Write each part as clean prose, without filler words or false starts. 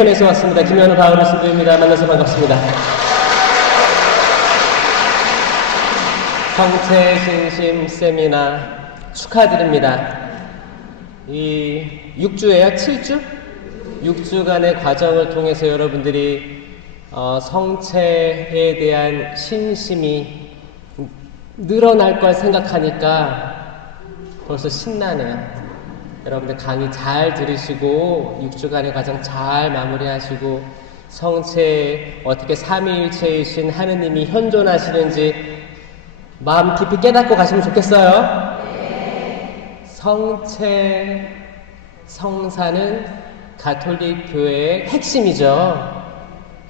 인천에서 왔습니다. 김현우 바울의 신부입니다. 만나서 반갑습니다. 성체 신심 세미나 축하드립니다. 이 6주예요? 7주? 6주간의 과정을 통해서 여러분들이 성체에 대한 신심이 늘어날 걸 생각하니까 벌써 신나네요. 여러분들 강의 잘 들으시고 6주간의 과정 잘 마무리하시고 성체에 어떻게 삼위일체이신 하느님이 현존하시는지 마음 깊이 깨닫고 가시면 좋겠어요. 성체 성사는 가톨릭 교회의 핵심이죠.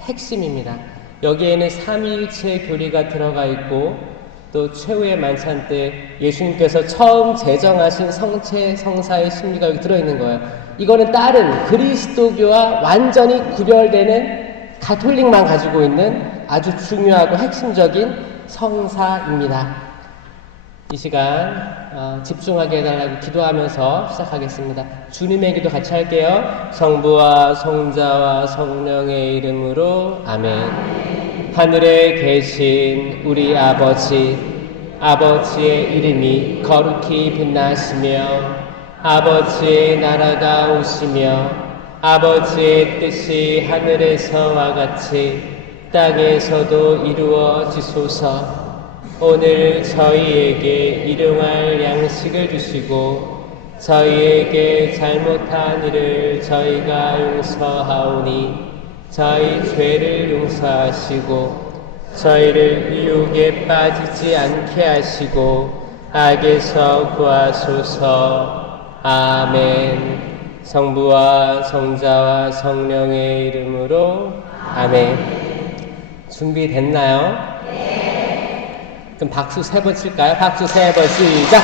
핵심입니다. 여기에는 삼위일체 교리가 들어가 있고 또 최후의 만찬 때 예수님께서 처음 제정하신 성체 성사의 심리가 여기 들어있는 거예요. 이거는 다른 그리스도교와 완전히 구별되는 가톨릭만 가지고 있는 아주 중요하고 핵심적인 성사입니다. 이 시간 집중하게 해달라고 기도하면서 시작하겠습니다. 주님의 기도 같이 할게요. 성부와 성자와 성령의 이름으로 아멘. 하늘에 계신 우리 아버지의 이름이 거룩히 빛나시며 아버지의 나라가 오시며 아버지의 뜻이 하늘에서와 같이 땅에서도 이루어지소서. 오늘 저희에게 일용할 양식을 주시고 저희에게 잘못한 일을 저희가 용서하오니 저희 죄를 용서하시고 저희를 유혹에 빠지지 않게 하시고 악에서 구하소서. 아멘. 성부와 성자와 성령의 이름으로 아멘. 준비됐나요? 네. 그럼 박수 3번 칠까요? 박수 3번 시작!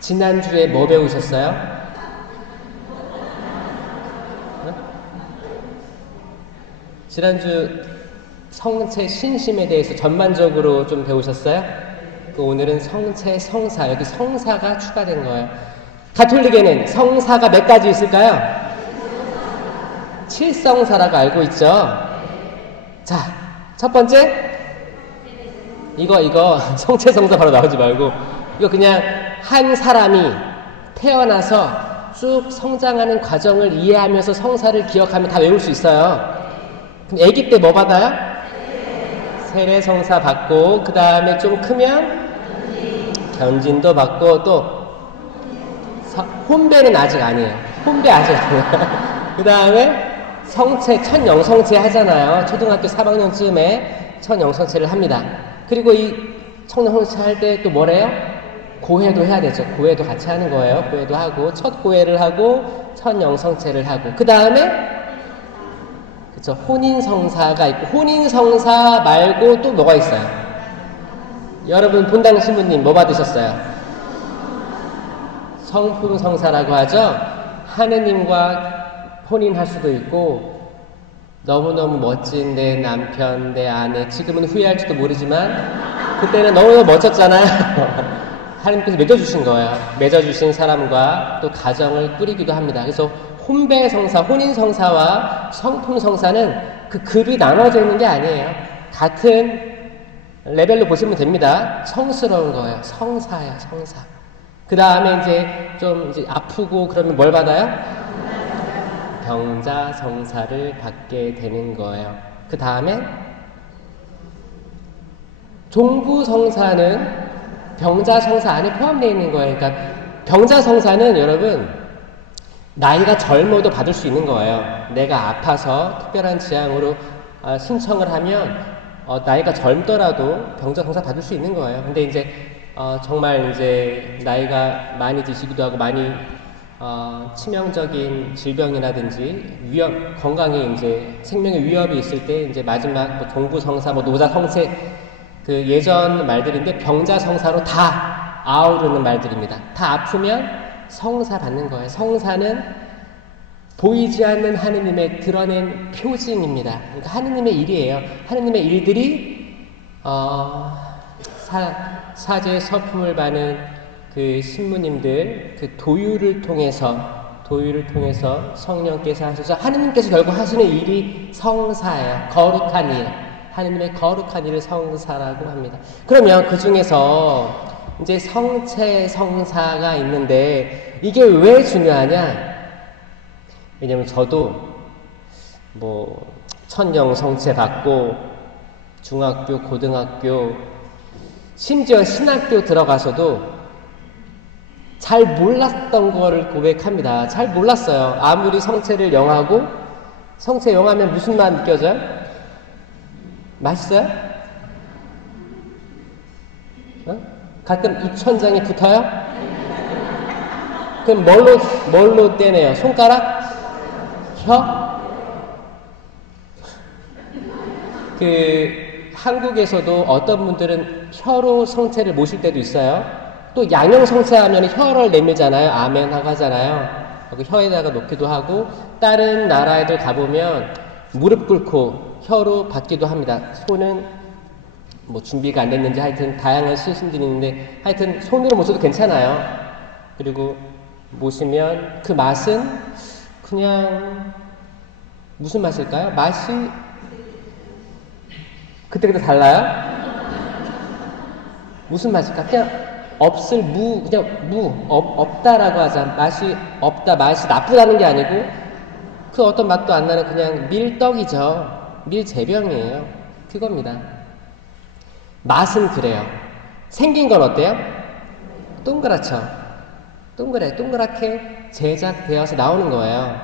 지난주에 뭐 배우셨어요? 지난주 성체 신심에 대해서 전반적으로 좀 배우셨어요? 오늘은 성체 성사, 여기 성사가 추가된 거예요. 가톨릭에는 성사가 몇 가지 있을까요? 7성사라고 알고 있죠? 자, 첫 번째 이거 성체 성사 바로 나오지 말고 이거 그냥 한 사람이 태어나서 쭉 성장하는 과정을 이해하면서 성사를 기억하면 다 외울 수 있어요. 그럼 아기 때 뭐 받아요? 세례성사 받고 그 다음에 좀 크면 견진도 받고 또 혼배는 아직 아니에요. 혼배 아직 아니에요. 그 다음에 성체, 천영성체 하잖아요. 초등학교 3학년쯤에 천영성체를 합니다. 그리고 이 천영성체 할 때 또 뭐래요? 고해도 해야 되죠. 고해도 같이 하는 거예요. 고해도 하고 첫 고해를 하고 천영성체를 하고 그 다음에 그쵸, 혼인성사가 있고 혼인성사 말고 또 뭐가 있어요? 여러분 본당 신부님 뭐 받으셨어요? 성품성사라고 하죠. 하느님과 혼인할 수도 있고 너무너무 멋진 내 남편, 내 아내, 지금은 후회할지도 모르지만 그때는 너무너무 멋졌잖아요. 하느님께서 맺어주신 거예요. 맺어주신 사람과 또 가정을 꾸리기도 합니다. 그래서 혼배성사, 혼인성사와 성품성사는 그 급이 나눠져 있는 게 아니에요. 같은 레벨로 보시면 됩니다. 성스러운 거예요. 성사예요, 성사. 그 다음에 이제 좀 이제 아프고 그러면 뭘 받아요? 병자성사를 받게 되는 거예요. 그 다음에 종부성사는 병자성사 안에 포함되어 있는 거예요. 그러니까 병자성사는 여러분 나이가 젊어도 받을 수 있는 거예요. 내가 아파서 특별한 지향으로 신청을 하면 나이가 젊더라도 병자성사 받을 수 있는 거예요. 근데 이제 정말 이제 나이가 많이 드시기도 하고 많이 치명적인 질병이라든지 건강에 이제 생명의 위협이 있을 때 이제 마지막 뭐 종부성사, 뭐 노자성체 그 예전 말들인데 병자성사로 다 아우르는 말들입니다. 다 아프면 성사 받는 거예요. 성사는 보이지 않는 하느님의 드러낸 표징입니다. 그러니까 하느님의 일이에요. 하느님의 일들이 사제 서품을 받는 그 신부님들 그 도유를 통해서 교회를 통해서 성령께서 하셔서 하느님께서 결국 하시는 일이 성사예요. 거룩한 일. 하느님의 거룩한 일을 성사라고 합니다. 그러면 그 중에서 이제 성체, 성사가 있는데 이게 왜 중요하냐? 왜냐면 저도 천령 성체 받고 중학교, 고등학교, 심지어 신학교 들어가서도 잘 몰랐던 거를 고백합니다. 잘 몰랐어요. 아무리 성체를 영하고, 성체 영하면 무슨 맛 느껴져요? 맛있어요? 가끔 입천장이 붙어요? 그럼 뭘로 떼내요? 손가락? 혀? 한국에서도 어떤 분들은 혀로 성체를 모실 때도 있어요. 또 양형 성체하면 혀를 내밀잖아요. 아멘 하고 하잖아요. 혀에다가 놓기도 하고, 다른 나라에도 가보면 무릎 꿇고 혀로 받기도 합니다. 손은 준비가 안 됐는지 하여튼 다양한 신신들이 있는데 하여튼 손으로 모셔도 괜찮아요. 그리고 모시면 그 맛은 그냥 무슨 맛일까요? 맛이 그때그때 달라요? 무슨 맛일까? 그냥 없을 없다라고 하자. 맛이 없다, 맛이 나쁘다는 게 아니고 그 어떤 맛도 안 나는 그냥 밀떡이죠. 밀제병이에요. 그겁니다. 맛은 그래요. 생긴 건 어때요? 동그랗죠. 동그랗게 제작되어서 나오는 거예요.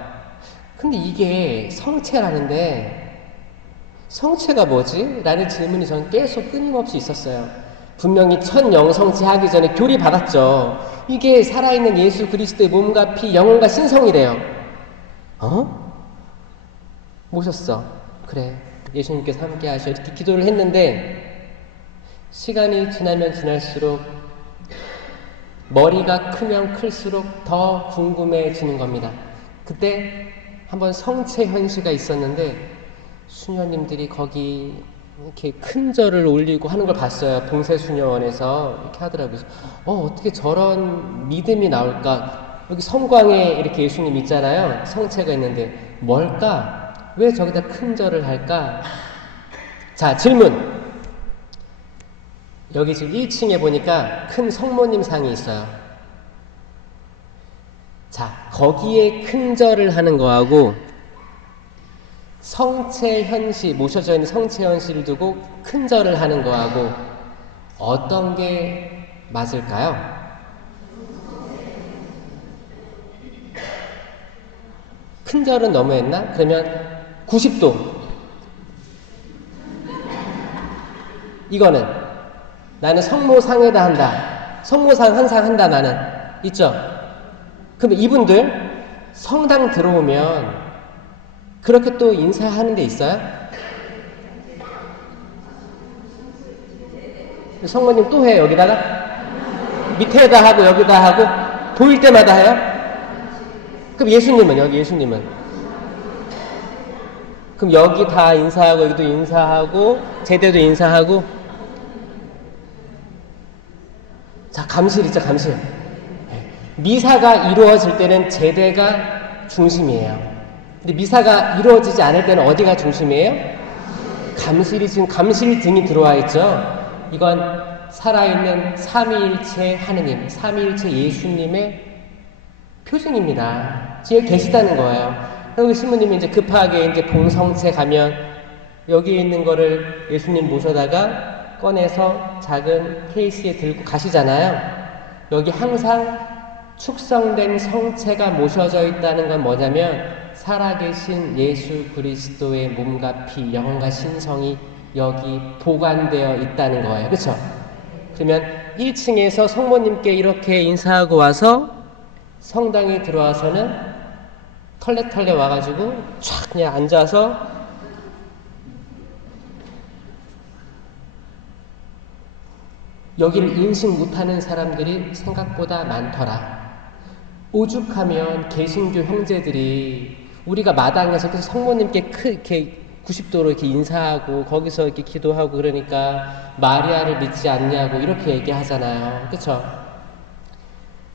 근데 이게 성체라는데 성체가 뭐지? 라는 질문이 전 계속 끊임없이 있었어요. 분명히 천영성체 하기 전에 교리 받았죠. 이게 살아있는 예수 그리스도의 몸과 피, 영혼과 신성이래요. 모셨어. 그래. 예수님께서 함께 하셔. 이렇게 기도를 했는데 시간이 지나면 지날수록 머리가 크면 클수록 더 궁금해지는 겁니다. 그때 한번 성체 현시가 있었는데 수녀님들이 거기 이렇게 큰 절을 올리고 하는 걸 봤어요. 봉쇄수녀원에서 이렇게 하더라고요. 어떻게 저런 믿음이 나올까? 여기 성광에 이렇게 예수님 있잖아요. 성체가 있는데 뭘까? 왜 저기다 큰 절을 할까? 자, 질문. 여기 지금 1층에 보니까 큰 성모님 상이 있어요. 자, 거기에 큰 절을 하는 거하고 성체 현시, 모셔져 있는 성체 현시를 두고 큰 절을 하는 거하고 어떤 게 맞을까요? 큰 절은 너무했나? 그러면 90도. 이거는 나는 성모상에다 한다. 성모상 한 상 한다 나는. 있죠? 그럼 이분들 성당 들어오면 그렇게 또 인사하는 데 있어요? 성모님 또 해, 여기다가? 밑에다 하고 여기다 하고 보일 때마다 해요? 그럼 예수님은, 여기 예수님은? 그럼 여기 다 인사하고 여기도 인사하고 제대도 인사하고. 자, 감실 있죠, 감실. 미사가 이루어질 때는 제대가 중심이에요. 근데 미사가 이루어지지 않을 때는 어디가 중심이에요? 감실이, 지금 감실 등이 들어와 있죠. 이건 살아있는 삼위일체 하느님, 삼위일체 예수님의 표징입니다. 지금 계시다는 거예요. 그리고 신부님이 이제 급하게 이제 봉성체 가면 여기 있는 거를 예수님 모셔다가 꺼내서 작은 케이스에 들고 가시잖아요. 여기 항상 축성된 성체가 모셔져 있다는 건 뭐냐면 살아계신 예수 그리스도의 몸과 피, 영혼과 신성이 여기 보관되어 있다는 거예요. 그렇죠? 그러면 1층에서 성모님께 이렇게 인사하고 와서 성당에 들어와서는 털레털레 와가지고 촥 그냥 앉아서 여기를 인식 못하는 사람들이 생각보다 많더라. 오죽하면 개신교 형제들이 우리가 마당에서 성모님께 이렇게 90도로 이렇게 인사하고 거기서 이렇게 기도하고 그러니까 마리아를 믿지 않냐고 이렇게 얘기하잖아요. 그렇죠?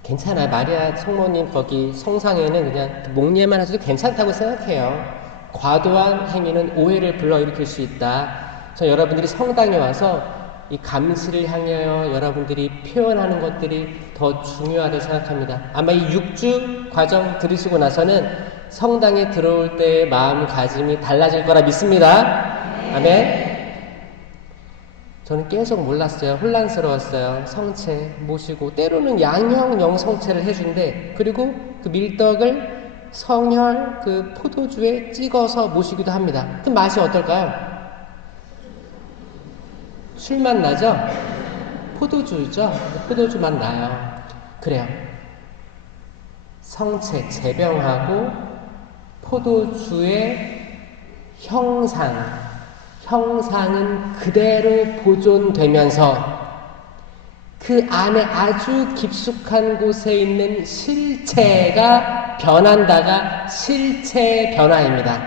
괜찮아요. 마리아 성모님 거기 성상에는 그냥 목례만 하셔도 괜찮다고 생각해요. 과도한 행위는 오해를 불러일으킬 수 있다. 저 여러분들이 성당에 와서 이 감시를 향하여 여러분들이 표현하는 것들이 더 중요하다고 생각합니다. 아마 이 6주 과정 들으시고 나서는 성당에 들어올 때의 마음가짐이 달라질 거라 믿습니다. 아멘. 저는 계속 몰랐어요. 혼란스러웠어요. 성체 모시고 때로는 양형 영성체를 해준대. 그리고 그 밀떡을 성혈 그 포도주에 찍어서 모시기도 합니다. 그 맛이 어떨까요? 술맛 나죠? 포도주죠? 포도주 맛 나요. 그래요. 성체 재병하고 포도주의 형상은 그대로 보존되면서 그 안에 아주 깊숙한 곳에 있는 실체가 변한다가 실체 변화입니다.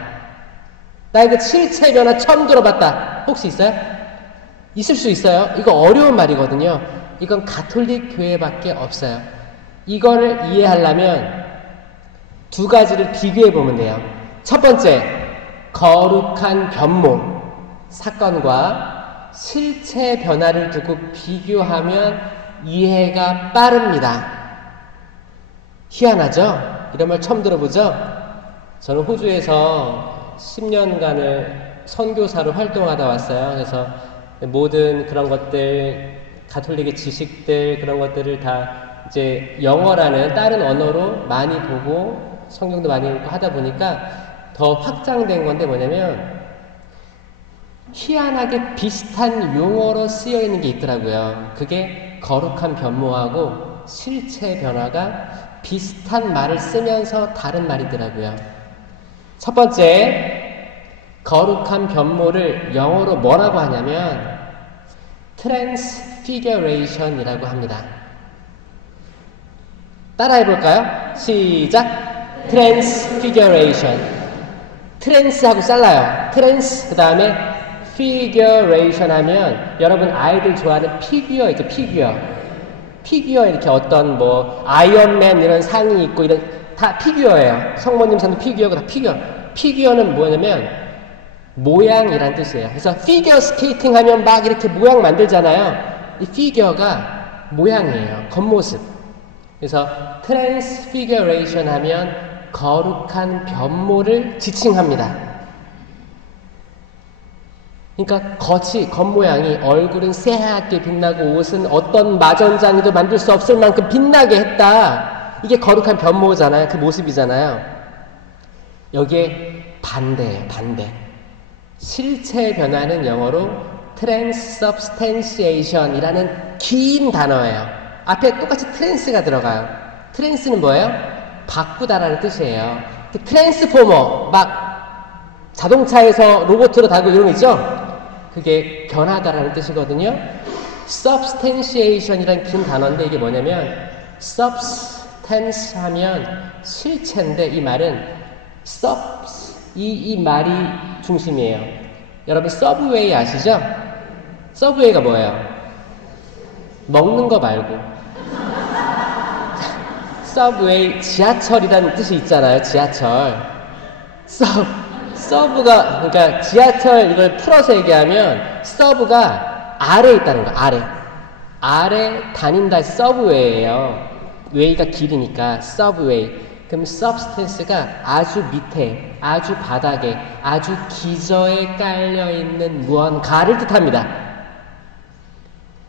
나 이거 실체 변화 처음 들어봤다. 혹시 있어요? 있을 수 있어요. 이거 어려운 말이거든요. 이건 가톨릭 교회밖에 없어요. 이거를 이해하려면 두 가지를 비교해 보면 돼요. 첫 번째, 거룩한 변모 사건과 실체 변화를 두고 비교하면 이해가 빠릅니다. 희한하죠? 이런 말 처음 들어보죠? 저는 호주에서 10년간을 선교사로 활동하다 왔어요. 그래서 모든 그런 것들, 가톨릭의 지식들, 그런 것들을 다 이제 영어라는 다른 언어로 많이 보고 성경도 많이 읽고 하다 보니까 더 확장된 건데 뭐냐면 희한하게 비슷한 용어로 쓰여 있는 게 있더라고요. 그게 거룩한 변모하고 실체 변화가 비슷한 말을 쓰면서 다른 말이더라고요. 첫 번째, 거룩한 변모를 영어로 뭐라고 하냐면 transfiguration이라고 합니다. 따라해볼까요? 시작! transfiguration. 트랜스하고 잘라요. 트랜스, 그 다음에 figuration 하면 여러분 아이들 좋아하는 피규어 있죠? 피규어 이렇게 어떤 뭐 아이언맨 이런 상이 있고 이런 다 피규어예요. 성모님 상도 피규어고 다 피규어. 피규어는 뭐냐면 모양이란 뜻이에요. 그래서 피겨 스케이팅 하면 막 이렇게 모양 만들잖아요. 이 피규어가 모양이에요. 겉모습. 그래서 트랜스피규레이션 하면 거룩한 변모를 지칭합니다. 그러니까 겉모양이 얼굴은 새하얗게 빛나고 옷은 어떤 마전장이도 만들 수 없을 만큼 빛나게 했다. 이게 거룩한 변모잖아요. 그 모습이잖아요. 여기에 반대예요. 반대. 실체 변화는 영어로 transubstantiation이라는 긴 단어예요. 앞에 똑같이 트랜스가 들어가요. 트랜스는 뭐예요? 바꾸다라는 뜻이에요. 트랜스포머 막 자동차에서 로봇으로 다루고 이런 거 있죠? 그게 변하다라는 뜻이거든요. substantiation이라는 긴 단어인데 이게 뭐냐면 substance 하면 실체인데 이 말은 이 말이 중심이에요. 여러분 서브웨이 아시죠? 서브웨이가 뭐예요? 먹는 거 말고 서브웨이 지하철이라는 뜻이 있잖아요. 지하철 서브가 그러니까 지하철 이걸 풀어서 얘기하면 서브가 아래에 있다는 거. 아래 다닌다 서브웨이예요. 웨이가 길이니까 서브웨이. 그럼 substance가 아주 밑에, 아주 바닥에, 아주 기저에 깔려있는 무언가를 뜻합니다.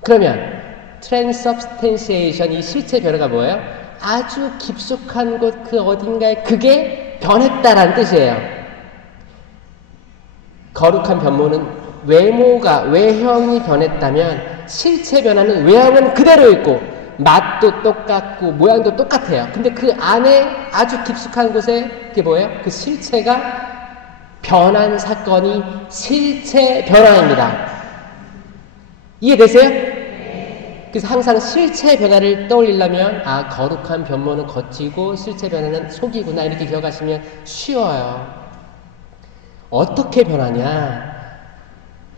그러면 transubstantiation, 이 실체 변화가 뭐예요? 아주 깊숙한 곳 그 어딘가에 그게 변했다라는 뜻이에요. 거룩한 변모는 외형이 변했다면 실체 변화는 외형은 그대로 있고 맛도 똑같고 모양도 똑같아요. 근데 그 안에 아주 깊숙한 곳에 그게 뭐예요? 그 실체가 변한 사건이 실체 변화입니다. 이해되세요? 그래서 항상 실체 변화를 떠올리려면 거룩한 변모는 겉이고 실체 변화는 속이구나 이렇게 기억하시면 쉬워요. 어떻게 변하냐?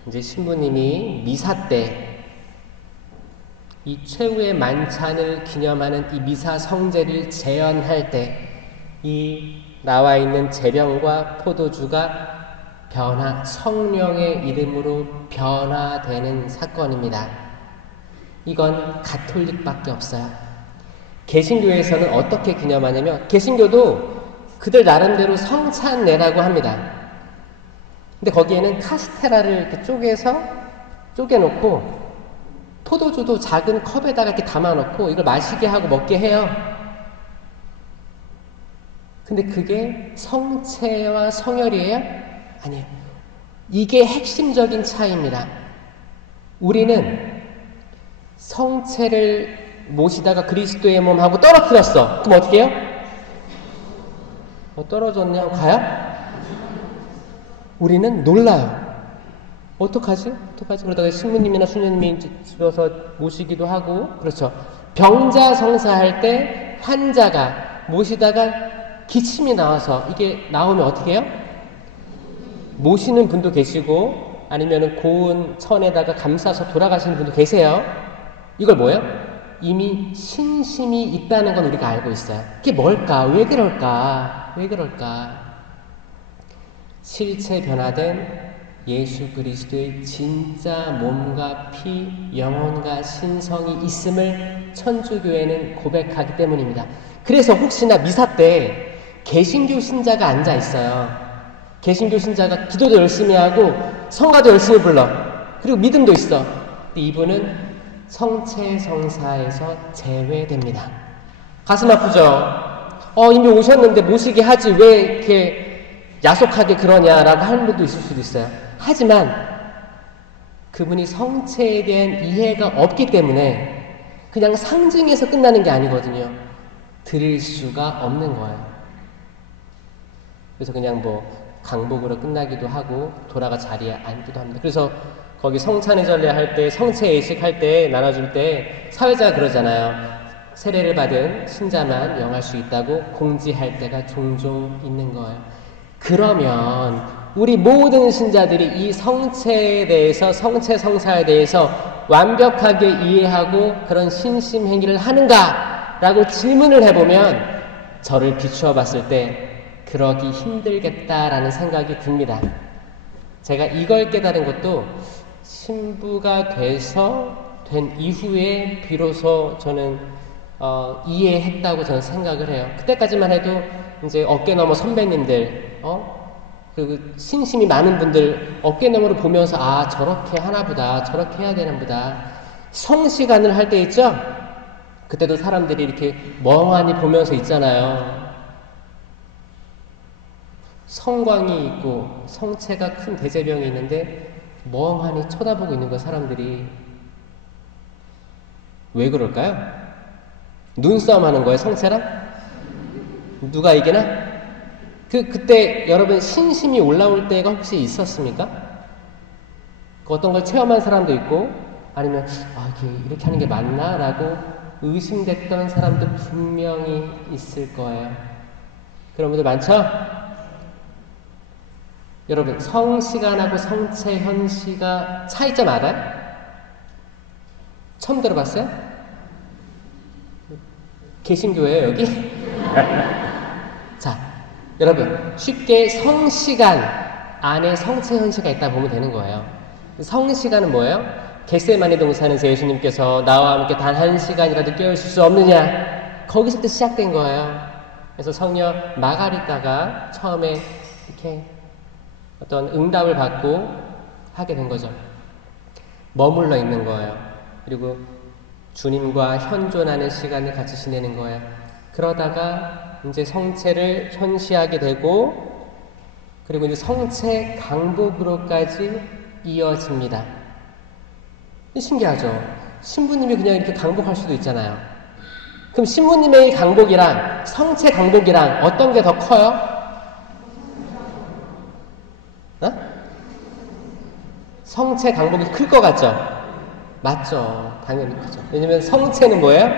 이제 신부님이 미사 때 이 최후의 만찬을 기념하는 이 미사 성제를 재현할 때 이 나와 있는 제병과 포도주가 성령의 이름으로 변화되는 사건입니다. 이건 가톨릭밖에 없어요. 개신교에서는 어떻게 기념하냐면 개신교도 그들 나름대로 성찬례라고 합니다. 근데 거기에는 카스테라를 이렇게 쪼개놓고 포도주도 작은 컵에다가 이렇게 담아놓고 이걸 마시게 하고 먹게 해요. 근데 그게 성체와 성혈이에요? 아니에요. 이게 핵심적인 차이입니다. 우리는 성체를 모시다가 그리스도의 몸하고 떨어뜨렸어. 그럼 어떻게 해요? 떨어졌냐고 가요? 우리는 놀라요. 어떡하지? 그러다가 신부님이나 수녀님이 집어서 모시기도 하고, 그렇죠. 병자 성사할 때 환자가 모시다가 기침이 나와서 이게 나오면 어떻게 해요? 모시는 분도 계시고 아니면 고운 천에다가 감싸서 돌아가시는 분도 계세요. 이걸 뭐예요? 이미 신심이 있다는 건 우리가 알고 있어요. 그게 뭘까? 왜 그럴까? 실체 변화된 예수 그리스도의 진짜 몸과 피, 영혼과 신성이 있음을 천주교회는 고백하기 때문입니다. 그래서 혹시나 미사 때 개신교 신자가 앉아 있어요. 개신교 신자가 기도도 열심히 하고 성가도 열심히 불러. 그리고 믿음도 있어. 근데 이분은 성체성사에서 제외됩니다. 가슴 아프죠? 이미 오셨는데 모시게 하지 왜 이렇게 야속하게 그러냐라고 하는 분도 있을 수도 있어요. 하지만 그분이 성체에 대한 이해가 없기 때문에 그냥 상징에서 끝나는 게 아니거든요. 드릴 수가 없는 거예요. 그래서 그냥 강복으로 끝나기도 하고 돌아가 자리에 앉기도 합니다. 그래서 거기 성찬의 전례 할 때, 성체 예식 할 때, 나눠줄 때 사회자가 그러잖아요. 세례를 받은 신자만 영할 수 있다고 공지할 때가 종종 있는 거예요. 그러면 우리 모든 신자들이 이 성체에 대해서, 성체 성사에 대해서 완벽하게 이해하고 그런 신심 행위를 하는가? 라고 질문을 해보면 저를 비추어 봤을 때 그러기 힘들겠다라는 생각이 듭니다. 제가 이걸 깨달은 것도 신부가 된 이후에 비로소 저는 이해했다고 저는 생각을 해요. 그때까지만 해도 이제 어깨 너머 선배님들, 그리고 신심이 많은 분들 어깨 너머로 보면서 저렇게 하나보다, 저렇게 해야 되는보다. 성시간을 할 때 있죠? 그때도 사람들이 이렇게 멍하니 보면서 있잖아요. 성광이 있고 성체가 큰 대제병이 있는데 멍하니 쳐다보고 있는 거 사람들이. 왜 그럴까요? 눈싸움 하는 거예요, 성체랑? 누가 이기나? 그때 여러분 신심이 올라올 때가 혹시 있었습니까? 어떤 걸 체험한 사람도 있고 아니면 이렇게 하는 게 맞나? 라고 의심됐던 사람도 분명히 있을 거예요. 그런 분들 많죠? 여러분 성시간하고 성체 현시가 차이점 알아요? 처음 들어봤어요? 개신교예요 여기? 자, 여러분 쉽게 성시간 안에 성체 현시가 있다 보면 되는 거예요. 성시간은 뭐예요? 겟세마네 동산에서 예수님께서 나와 함께 단 한 시간이라도 깨우실 수 없느냐, 거기서부터 시작된 거예요. 그래서 성녀 마가리타가 처음에 이렇게 어떤 응답을 받고 하게 된 거죠. 머물러 있는 거예요. 그리고 주님과 현존하는 시간을 같이 지내는 거예요. 그러다가 이제 성체를 현시하게 되고, 그리고 이제 성체 강복으로까지 이어집니다. 신기하죠? 신부님이 그냥 이렇게 강복할 수도 있잖아요. 그럼 신부님의 강복이랑 성체 강복이랑 어떤 게 더 커요? 성체 강복이 클 것 같죠? 맞죠. 당연히 크죠. 왜냐면 성체는 뭐예요?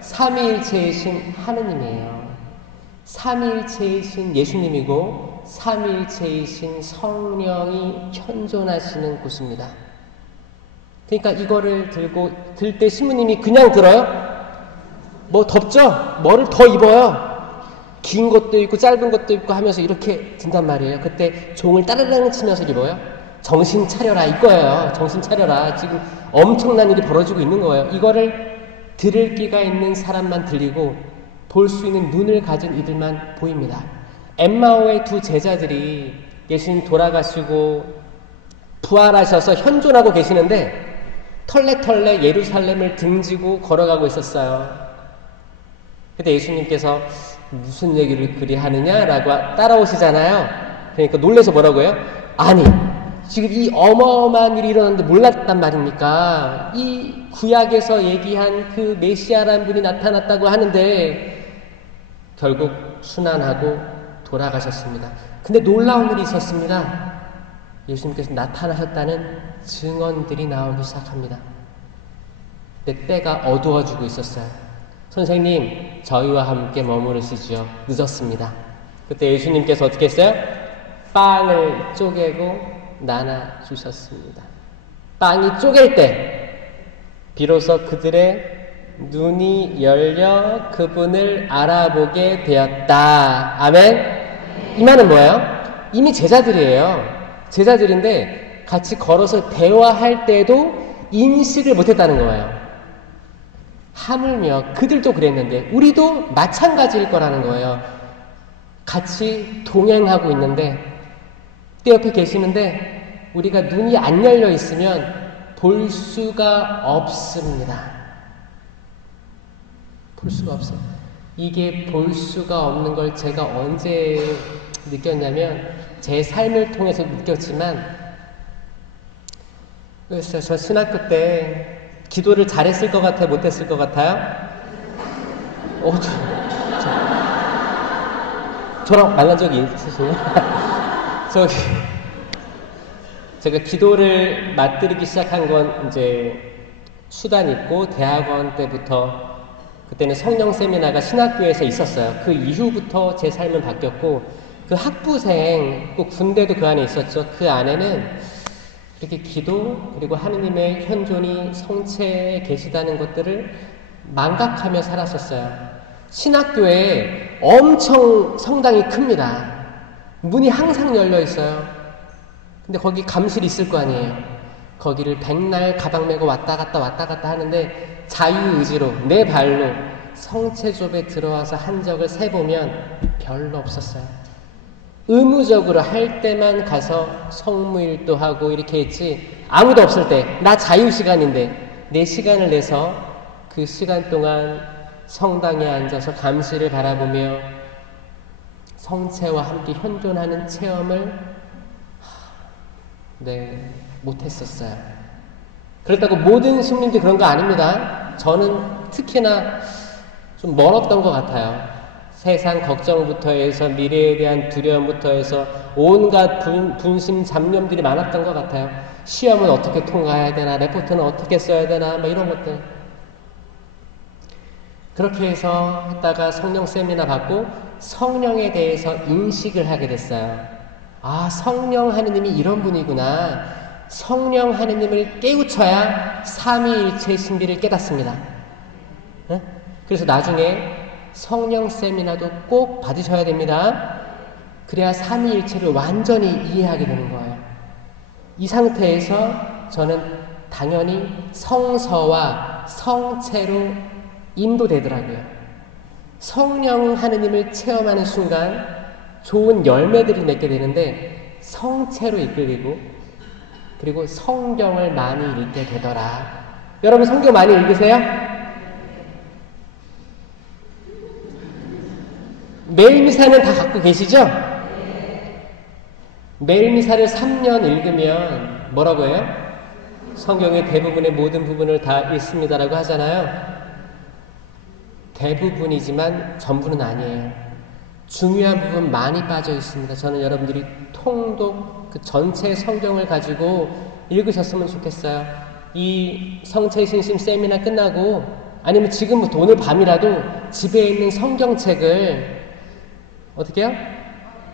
삼위일체이신 하느님이에요. 삼위일체이신 예수님이고 삼위일체이신 성령이 현존하시는 곳입니다. 그러니까 이거를 들 때 신부님이 그냥 들어요? 뭐 덥죠? 뭐를 더 입어요? 긴 것도 입고 짧은 것도 입고 하면서 이렇게 든단 말이에요. 그때 종을 따르릉 치면서 입어요. 정신 차려라 이거예요. 정신 차려라. 지금 엄청난 일이 벌어지고 있는 거예요. 이거를 들을 끼가 있는 사람만 들리고 볼 수 있는 눈을 가진 이들만 보입니다. 엠마오의 두 제자들이 예수님 돌아가시고 부활하셔서 현존하고 계시는데 털레털레 예루살렘을 등지고 걸어가고 있었어요. 그때 예수님께서 무슨 얘기를 그리 하느냐라고 따라오시잖아요. 그러니까 놀라서 뭐라고 해요? 아니, 지금 이 어마어마한 일이 일어났는데 몰랐단 말입니까? 이 구약에서 얘기한 그 메시아라는 분이 나타났다고 하는데 결국 순환하고 돌아가셨습니다. 근데 놀라운 일이 있었습니다. 예수님께서 나타나셨다는 증언들이 나오기 시작합니다. 근데 때가 어두워지고 있었어요. 선생님, 저희와 함께 머무르시죠. 늦었습니다. 그때 예수님께서 어떻게 했어요? 빵을 쪼개고 나눠주셨습니다. 빵이 쪼갤 때 비로소 그들의 눈이 열려 그분을 알아보게 되었다. 아멘? 이 말은 뭐예요? 이미 제자들이에요. 제자들인데 같이 걸어서 대화할 때도 인식을 못했다는 거예요. 하물며 그들도 그랬는데 우리도 마찬가지일 거라는 거예요. 같이 동행하고 있는데 때 옆에 계시는데 우리가 눈이 안 열려 있으면 볼 수가 없습니다. 볼 수가 없어요. 이게 볼 수가 없는 걸 제가 언제 느꼈냐면 제 삶을 통해서 느꼈지만 그래서 저 신학교 때 기도를 잘했을 것 같아요? 못했을 것 같아요? 저랑 만난 적이 있으시나요? 제가 기도를 맛들이기 시작한 건 이제 수단 있고 대학원 때부터 그때는 성령 세미나가 신학교에서 있었어요. 그 이후부터 제 삶은 바뀌었고 그 학부생 또 군대도 그 안에 있었죠. 그 안에는 이렇게 기도 그리고 하느님의 현존이 성체에 계시다는 것들을 망각하며 살았었어요. 신학교에 엄청 성당이 큽니다. 문이 항상 열려 있어요. 근데 거기 감실이 있을 거 아니에요. 거기를 백날 가방 메고 왔다 갔다 하는데 자유의지로 내 발로 성체좁에 들어와서 한 적을 세보면 별로 없었어요. 의무적으로 할 때만 가서 성무일도 하고 이렇게 했지 아무도 없을 때 나 자유시간인데 내 시간을 내서 그 시간 동안 성당에 앉아서 감시를 바라보며 성체와 함께 현존하는 체험을 못했었어요. 그렇다고 모든 신민들이 그런 거 아닙니다. 저는 특히나 좀 멀었던 것 같아요. 세상 걱정부터 해서 미래에 대한 두려움부터 해서 온갖 분심 잡념들이 많았던 것 같아요. 시험은 어떻게 통과해야 되나, 레포트는 어떻게 써야 되나, 뭐 이런 것들. 그렇게 해서 했다가 성령 세미나 받고 성령에 대해서 인식을 하게 됐어요. 아, 성령 하느님이 이런 분이구나. 성령 하느님을 깨우쳐야 삼위일체 신비를 깨닫습니다. 네? 그래서 나중에 성령 세미나도 꼭 받으셔야 됩니다. 그래야 삼위일체를 완전히 이해하게 되는 거예요. 이 상태에서 저는 당연히 성서와 성체로 인도되더라고요. 성령 하느님을 체험하는 순간 좋은 열매들을 맺게 되는데 성체로 이끌리고 그리고 성경을 많이 읽게 되더라. 여러분 성경 많이 읽으세요? 매일 미사는 다 갖고 계시죠? 매일 미사를 3년 읽으면 뭐라고 해요? 성경의 대부분의 모든 부분을 다 읽습니다라고 하잖아요. 대부분이지만 전부는 아니에요. 중요한 부분 많이 빠져 있습니다. 저는 여러분들이 통독 그 전체 성경을 가지고 읽으셨으면 좋겠어요. 이 성체신심 세미나 끝나고 아니면 지금부터 오늘 밤이라도 집에 있는 성경책을 어떻게 해요?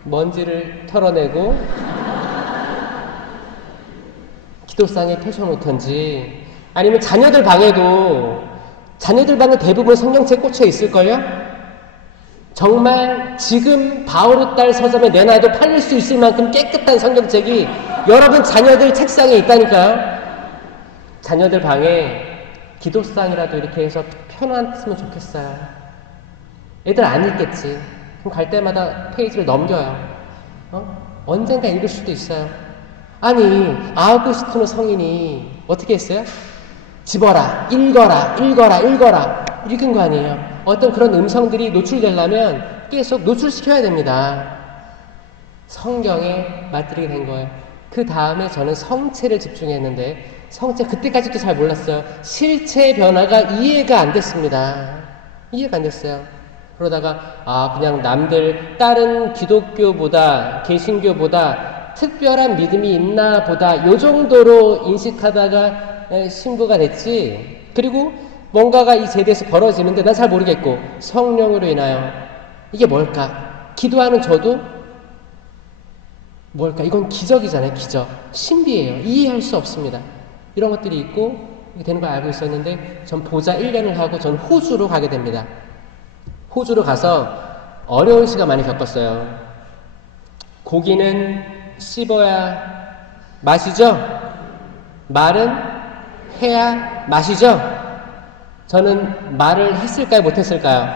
먼지를 털어내고 기도상에 펴셔놓던지 아니면 자녀들 방에도 자녀들 방은 대부분 성경책 꽂혀 있을걸요? 정말 지금 바오르달 서점에 내놔도 팔릴 수 있을 만큼 깨끗한 성경책이 여러분 자녀들 책상에 있다니까요. 자녀들 방에 기도상이라도 이렇게 해서 펴놨으면 좋겠어요. 애들 안 읽겠지. 그럼 갈 때마다 페이지를 넘겨요. 언젠가 읽을 수도 있어요. 아니, 아우구스티노 성인이 어떻게 했어요? 집어라, 읽어라, 읽어라, 읽어라. 읽은 거 아니에요. 어떤 그런 음성들이 노출되려면 계속 노출시켜야 됩니다. 성경에 맞들이게 된 거예요. 그 다음에 저는 성체를 집중했는데, 성체 그때까지도 잘 몰랐어요. 실체 변화가 이해가 안 됐습니다. 이해가 안 됐어요. 그러다가 그냥 남들 다른 기독교보다 개신교보다 특별한 믿음이 있나 보다 요 정도로 인식하다가 신부가 됐지. 그리고 뭔가가 이 제대에서 벌어지는데 난 잘 모르겠고 성령으로 인하여 이게 뭘까? 기도하는 저도 뭘까? 이건 기적이잖아요. 기적. 신비예요. 이해할 수 없습니다. 이런 것들이 있고 이렇게 되는 걸 알고 있었는데 전 보자 1년을 하고 전 호주로 가게 됩니다. 호주로 가서 어려운 시간 많이 겪었어요. 고기는 씹어야 맛이죠? 말은 해야 맛이죠? 저는 말을 했을까요? 못했을까요?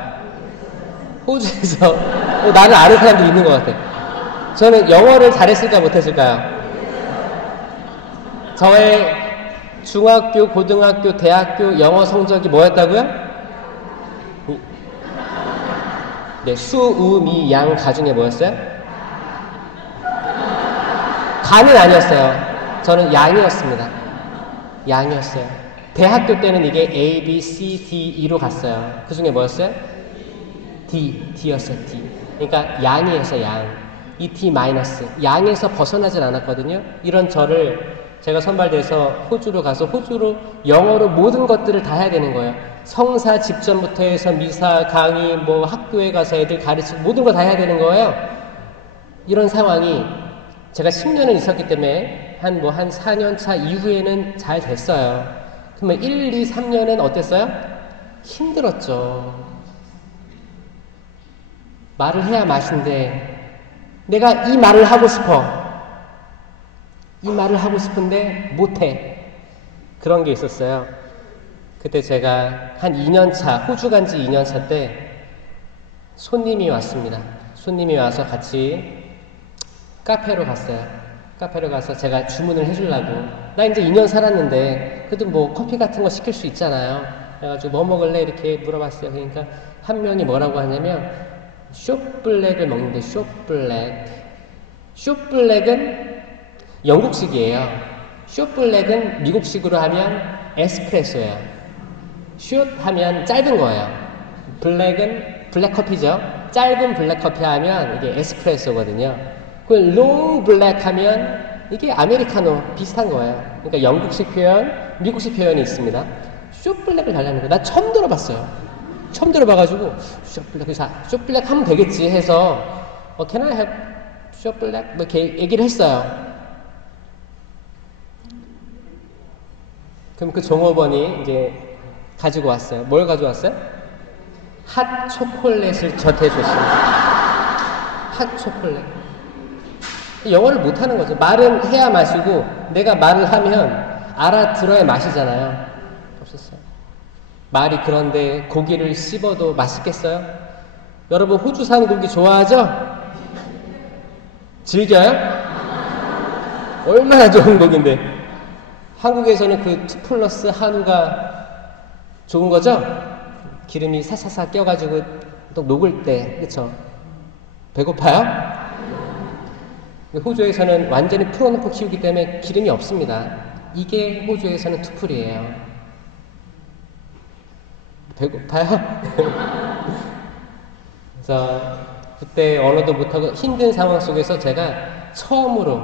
호주에서 나를 아는 사람들이 있는 것 같아요. 저는 영어를 잘했을까요? 못했을까요? 저의 중학교, 고등학교, 대학교 영어 성적이 뭐였다고요? 네, 수, 우, 미, 양, 가 중에 뭐였어요? 가는 아니었어요. 저는 양이었습니다. 양이었어요. 대학교 때는 이게 A, B, C, D, E로 갔어요. 그 중에 뭐였어요? D였어요, D. 그러니까 양이에서 양. 이 D 마이너스. 양에서 벗어나질 않았거든요. 이런 저를 제가 선발돼서 호주로 가서 호주로 영어로 모든 것들을 다 해야 되는 거예요. 성사 집전부터 해서 미사, 강의, 학교에 가서 애들 가르치고 모든 거 다 해야 되는 거예요. 이런 상황이 제가 10년을 있었기 때문에 한 4년 차 이후에는 잘 됐어요. 그러면 1, 2, 3년은 어땠어요? 힘들었죠. 말을 해야 맛인데 내가 이 말을 하고 싶어. 이 말을 하고 싶은데 못해. 그런 게 있었어요. 그때 제가 한 2년차, 호주 간 지 2년차 때 손님이 왔습니다. 손님이 와서 같이 카페로 갔어요. 카페로 가서 제가 주문을 해주려고. 나 이제 2년 살았는데 그래도 커피 같은 거 시킬 수 있잖아요. 그래가지고 뭐 먹을래? 이렇게 물어봤어요. 그러니까 한 명이 뭐라고 하냐면 숏블랙을 먹는데 숏블랙. 숏블랙은 영국식이에요. 숏블랙은 미국식으로 하면 에스프레소예요. 숏 하면 짧은 거예요. 블랙은 블랙커피죠. 짧은 블랙커피 하면 이게 에스프레소거든요. 그 롱 블랙 하면 이게 아메리카노 비슷한 거예요. 그러니까 영국식 표현, 미국식 표현이 있습니다. 숏블랙을 달라는 거예요. 나 처음 들어봤어요. 처음 들어봐가지고 숏블랙, 숏블랙 하면 되겠지 해서 Can I have 숏블랙? 이렇게 얘기를 했어요. 그럼 그 종업원이 이제 가지고 왔어요. 뭘 가져왔어요? 핫 초콜릿을 젖해줬습니다. 핫 초콜릿. 영어를 못하는 거죠. 말은 해야 마시고 내가 말을 하면 알아들어야 마시잖아요. 없었어요. 말이 그런데 고기를 씹어도 맛있겠어요? 여러분 호주산 고기 좋아하죠? 즐겨요? 얼마나 좋은 고기인데. 한국에서는 그 2+ 한우가 좋은 거죠? 기름이 사사사 껴가지고 또 녹을 때, 그쵸? 배고파요? 호주에서는 완전히 풀어놓고 키우기 때문에 기름이 없습니다. 이게 호주에서는 투풀이에요. 배고파요? 그래서 그때 언어도 못하고 힘든 상황 속에서 제가 처음으로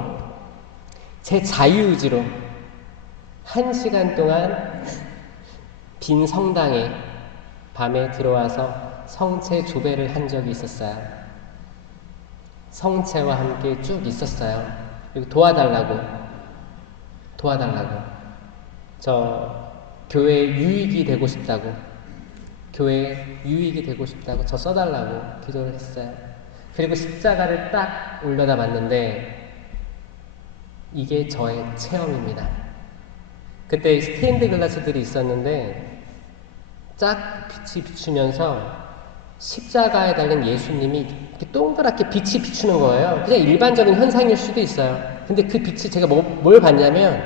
제 자유의지로 1시간 동안 빈 성당에 밤에 들어와서 성체 조배를 한 적이 있었어요. 성체와 함께 쭉 있었어요. 그리고 도와달라고. 저 교회에 유익이 되고 싶다고, 교회에 유익이 되고 싶다고 저 써달라고 기도를 했어요. 그리고 십자가를 딱 올려다 봤는데 이게 저의 체험입니다. 그때 스테인드 글라스들이 있었는데 쫙 빛이 비추면서 십자가에 달린 예수님이 이렇게 동그랗게 빛이 비추는 거예요. 그냥 일반적인 현상일 수도 있어요. 근데 그 빛이 제가 뭘 봤냐면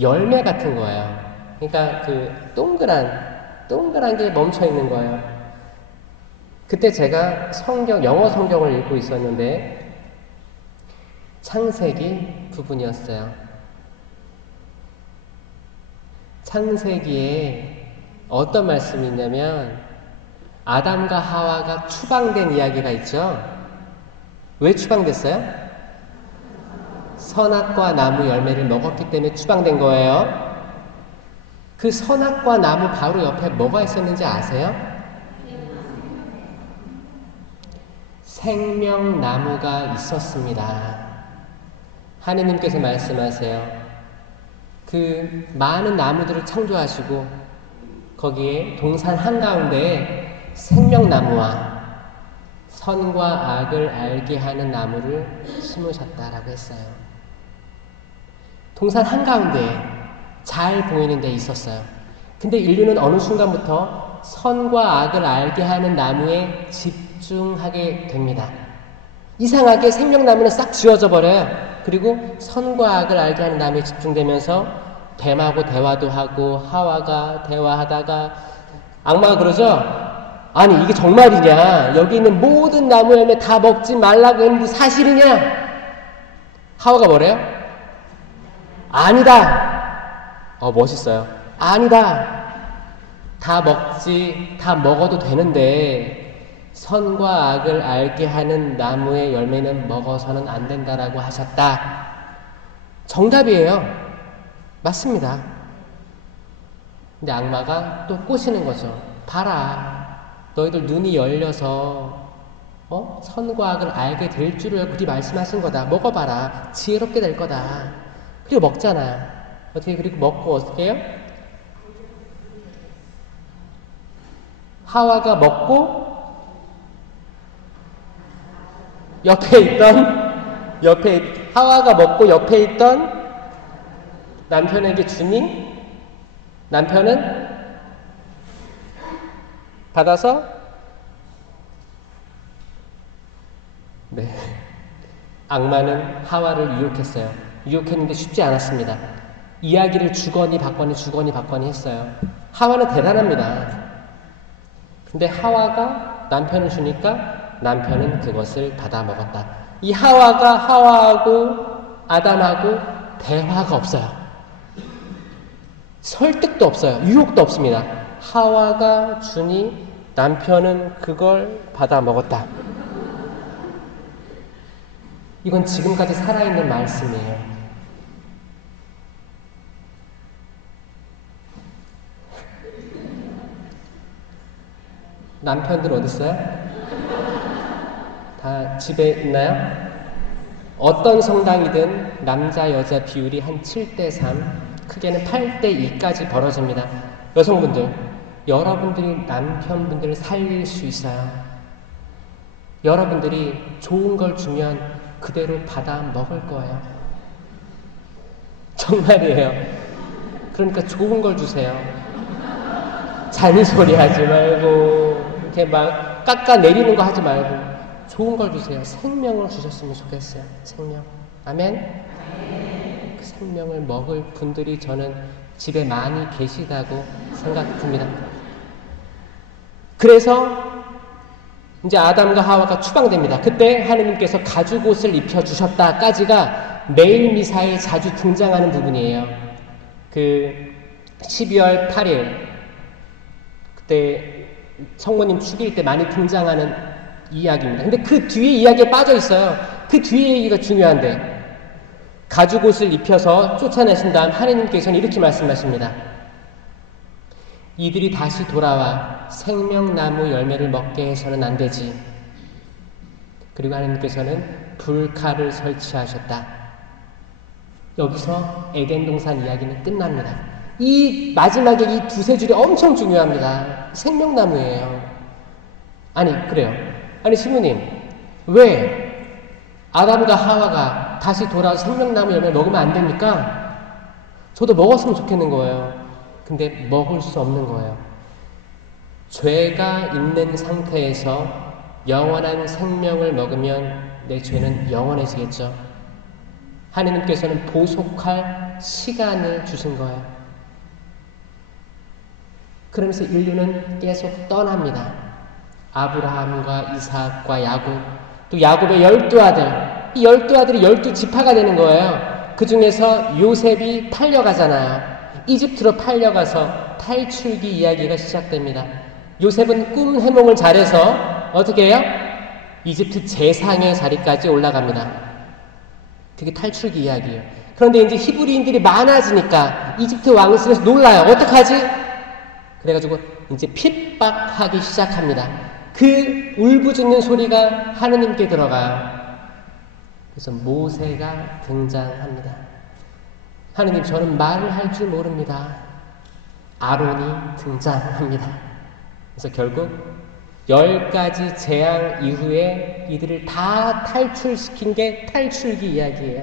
열매 같은 거예요. 그러니까 그 동그란 게 멈춰 있는 거예요. 그때 제가 영어 성경을 읽고 있었는데 창세기 부분이었어요. 창세기에 어떤 말씀이 있냐면 아담과 하와가 추방된 이야기가 있죠. 왜 추방됐어요? 선악과 나무 열매를 먹었기 때문에 추방된 거예요. 그 선악과 나무 바로 옆에 뭐가 있었는지 아세요? 생명나무가 있었습니다. 하느님께서 말씀하세요. 그 많은 나무들을 창조하시고 거기에 동산 한가운데에 생명나무와 선과 악을 알게 하는 나무를 심으셨다라고 했어요. 동산 한가운데에 잘 보이는 데 있었어요. 근데 인류는 어느 순간부터 선과 악을 알게 하는 나무에 집중하게 됩니다. 이상하게 생명나무는 싹 지워져 버려요. 그리고 선과 악을 알게 하는 나무에 집중되면서 뱀하고 대화도 하고 하와가 대화하다가 악마가 그러죠? 아니 이게 정말이냐? 여기 있는 모든 나무 열매 다 먹지 말라고 했는데 사실이냐? 하와가 뭐래요? 아니다. 멋있어요. 아니다. 다 먹어도 되는데 선과 악을 알게 하는 나무의 열매는 먹어서는 안 된다라고 하셨다. 정답이에요. 맞습니다. 근데 악마가 또 꼬시는 거죠. 봐라. 너희들 눈이 열려서 선과 악을 알게 될 줄을 알고 네 말씀하신 거다. 먹어봐라. 지혜롭게 될 거다. 그리고 먹잖아. 어떻게 그리고 먹고 어떻게 해요? 하와가 먹고 하와가 먹고 옆에 있던 남편에게 주니 남편은 받아서 악마는 하와를 유혹했어요. 유혹했는데 쉽지 않았습니다. 이야기를 주거니 받거니 했어요. 하와는 대단합니다. 근데 하와가 남편을 주니까 남편은 그것을 받아 먹었다. 이 하와가 하와하고 아담하고 대화가 없어요. 설득도 없어요. 유혹도 없습니다. 하와가 주니 남편은 그걸 받아 먹었다. 이건 지금까지 살아있는 말씀이에요. 남편들 어디 있어요? 다 집에 있나요? 어떤 성당이든 남자 여자 비율이 한 7:3, 크게는 8:2까지 벌어집니다. 여성분들, 여러분들이 남편분들을 살릴 수 있어요. 여러분들이 좋은 걸 주면 그대로 받아 먹을 거예요. 정말이에요. 그러니까 좋은 걸 주세요. 잔소리 하지 말고 이렇게 막 깎아내리는 거 하지 말고 좋은 걸 주세요. 생명을 주셨으면 좋겠어요. 생명. 아멘? 그 생명을 먹을 분들이 저는 집에 많이 계시다고 생각됩니다. 그래서 이제 아담과 하와가 추방됩니다. 그때 하느님께서 가죽옷을 입혀주셨다까지가 메일 미사에 자주 등장하는 부분이에요. 그 12월 8일 그때 성모님 죽일 때 많이 등장하는 이야기입니다. 근데 그 뒤에 이야기에 빠져 있어요. 그 뒤에 얘기가 중요한데 가죽옷을 입혀서 쫓아내신 다음 하느님께서는 이렇게 말씀하십니다. 이들이 다시 돌아와 생명나무 열매를 먹게 해서는 안 되지. 그리고 하느님께서는 불칼을 설치하셨다. 여기서 에덴 동산 이야기는 끝납니다. 이 마지막에 이 두세 줄이 엄청 중요합니다. 생명나무예요. 아니, 그래요. 아니, 신부님, 왜 아담과 하와가 다시 돌아와서 생명나무 열매 먹으면 안 됩니까? 저도 먹었으면 좋겠는 거예요. 근데 먹을 수 없는 거예요. 죄가 있는 상태에서 영원한 생명을 먹으면 내 죄는 영원해지겠죠. 하느님께서는 보속할 시간을 주신 거예요. 그러면서 인류는 계속 떠납니다. 아브라함과 이삭과 야곱, 또 야곱의 12아들, 이 12아들이 12지파가 되는 거예요. 그 중에서 요셉이 팔려가잖아요. 이집트로 팔려가서 탈출기 이야기가 시작됩니다. 요셉은 꿈 해몽을 잘해서 어떻게 해요? 이집트 재상의 자리까지 올라갑니다. 그게 탈출기 이야기예요. 그런데 이제 히브리인들이 많아지니까 이집트 왕실에서 놀라요. 어떡하지? 그래가지고 이제 핍박하기 시작합니다. 그 울부짖는 소리가 하느님께 들어가요. 그래서 모세가 등장합니다. 하느님, 저는 말을 할 줄 모릅니다. 아론이 등장합니다. 그래서 결국 10가지 재앙 이후에 이들을 다 탈출시킨 게 탈출기 이야기예요.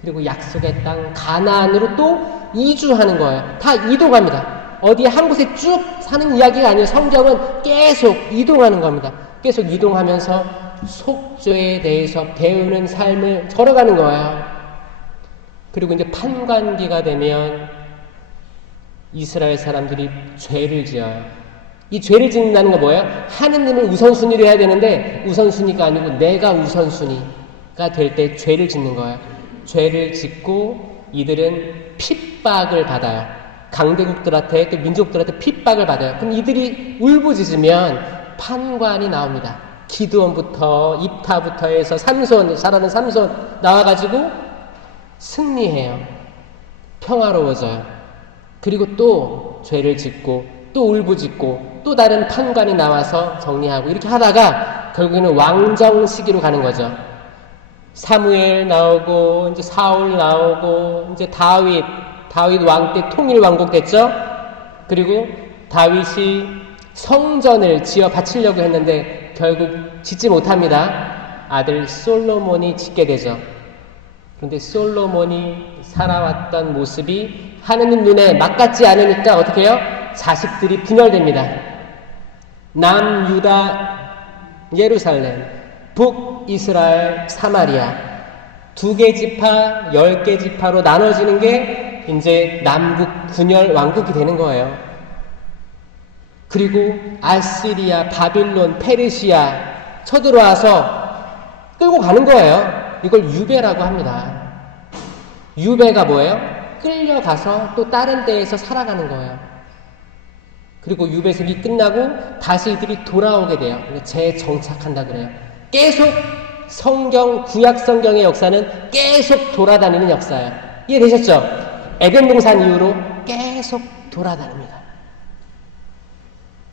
그리고 약속의 땅 가나안으로 또 이주하는 거예요. 다 이동합니다. 어디 한 곳에 쭉 사는 이야기가 아니에요. 성경은 계속 이동하는 겁니다. 계속 이동하면서 속죄에 대해서 배우는 삶을 걸어가는 거예요. 그리고 이제 판관기가 되면 이스라엘 사람들이 죄를 지어요. 이 죄를 짓는다는 건 뭐예요? 하느님을 우선순위로 해야 되는데 우선순위가 아니고 내가 우선순위가 될 때 죄를 짓는 거예요. 죄를 짓고 이들은 핍박을 받아요. 강대국들한테 또 민족들한테 핍박을 받아요. 그럼 이들이 울부짖으면 판관이 나옵니다. 기드온부터 입타부터 해서 삼손, 잘하는 삼손 나와가지고 승리해요. 평화로워져요. 그리고 또 죄를 짓고 또 울부짖고 또 다른 판관이 나와서 정리하고 이렇게 하다가 결국에는 왕정 시기로 가는 거죠. 사무엘 나오고 이제 사울 나오고 이제 다윗 왕 때 통일 왕국 됐죠. 그리고 다윗이 성전을 지어 바치려고 했는데 결국 짓지 못합니다. 아들 솔로몬이 짓게 되죠. 그런데 솔로몬이 살아왔던 모습이 하느님 눈에 맞같지 않으니까 어떻게 해요? 자식들이 분열됩니다. 남유다 예루살렘, 북이스라엘 사마리아 2개 지파, 10개 지파로 나눠지는 게 이제 남북 분열 왕국이 되는 거예요. 그리고 아시리아, 바빌론, 페르시아 쳐들어와서 끌고 가는 거예요. 이걸 유배라고 합니다. 유배가 뭐예요? 끌려가서 또 다른 데에서 살아가는 거예요. 그리고 유배생이 끝나고 다시 이들이 돌아오게 돼요. 재정착한다 그래요. 계속 성경, 구약 성경의 역사는 계속 돌아다니는 역사예요. 이해되셨죠? 에덴 동산 이후로 계속 돌아다닙니다.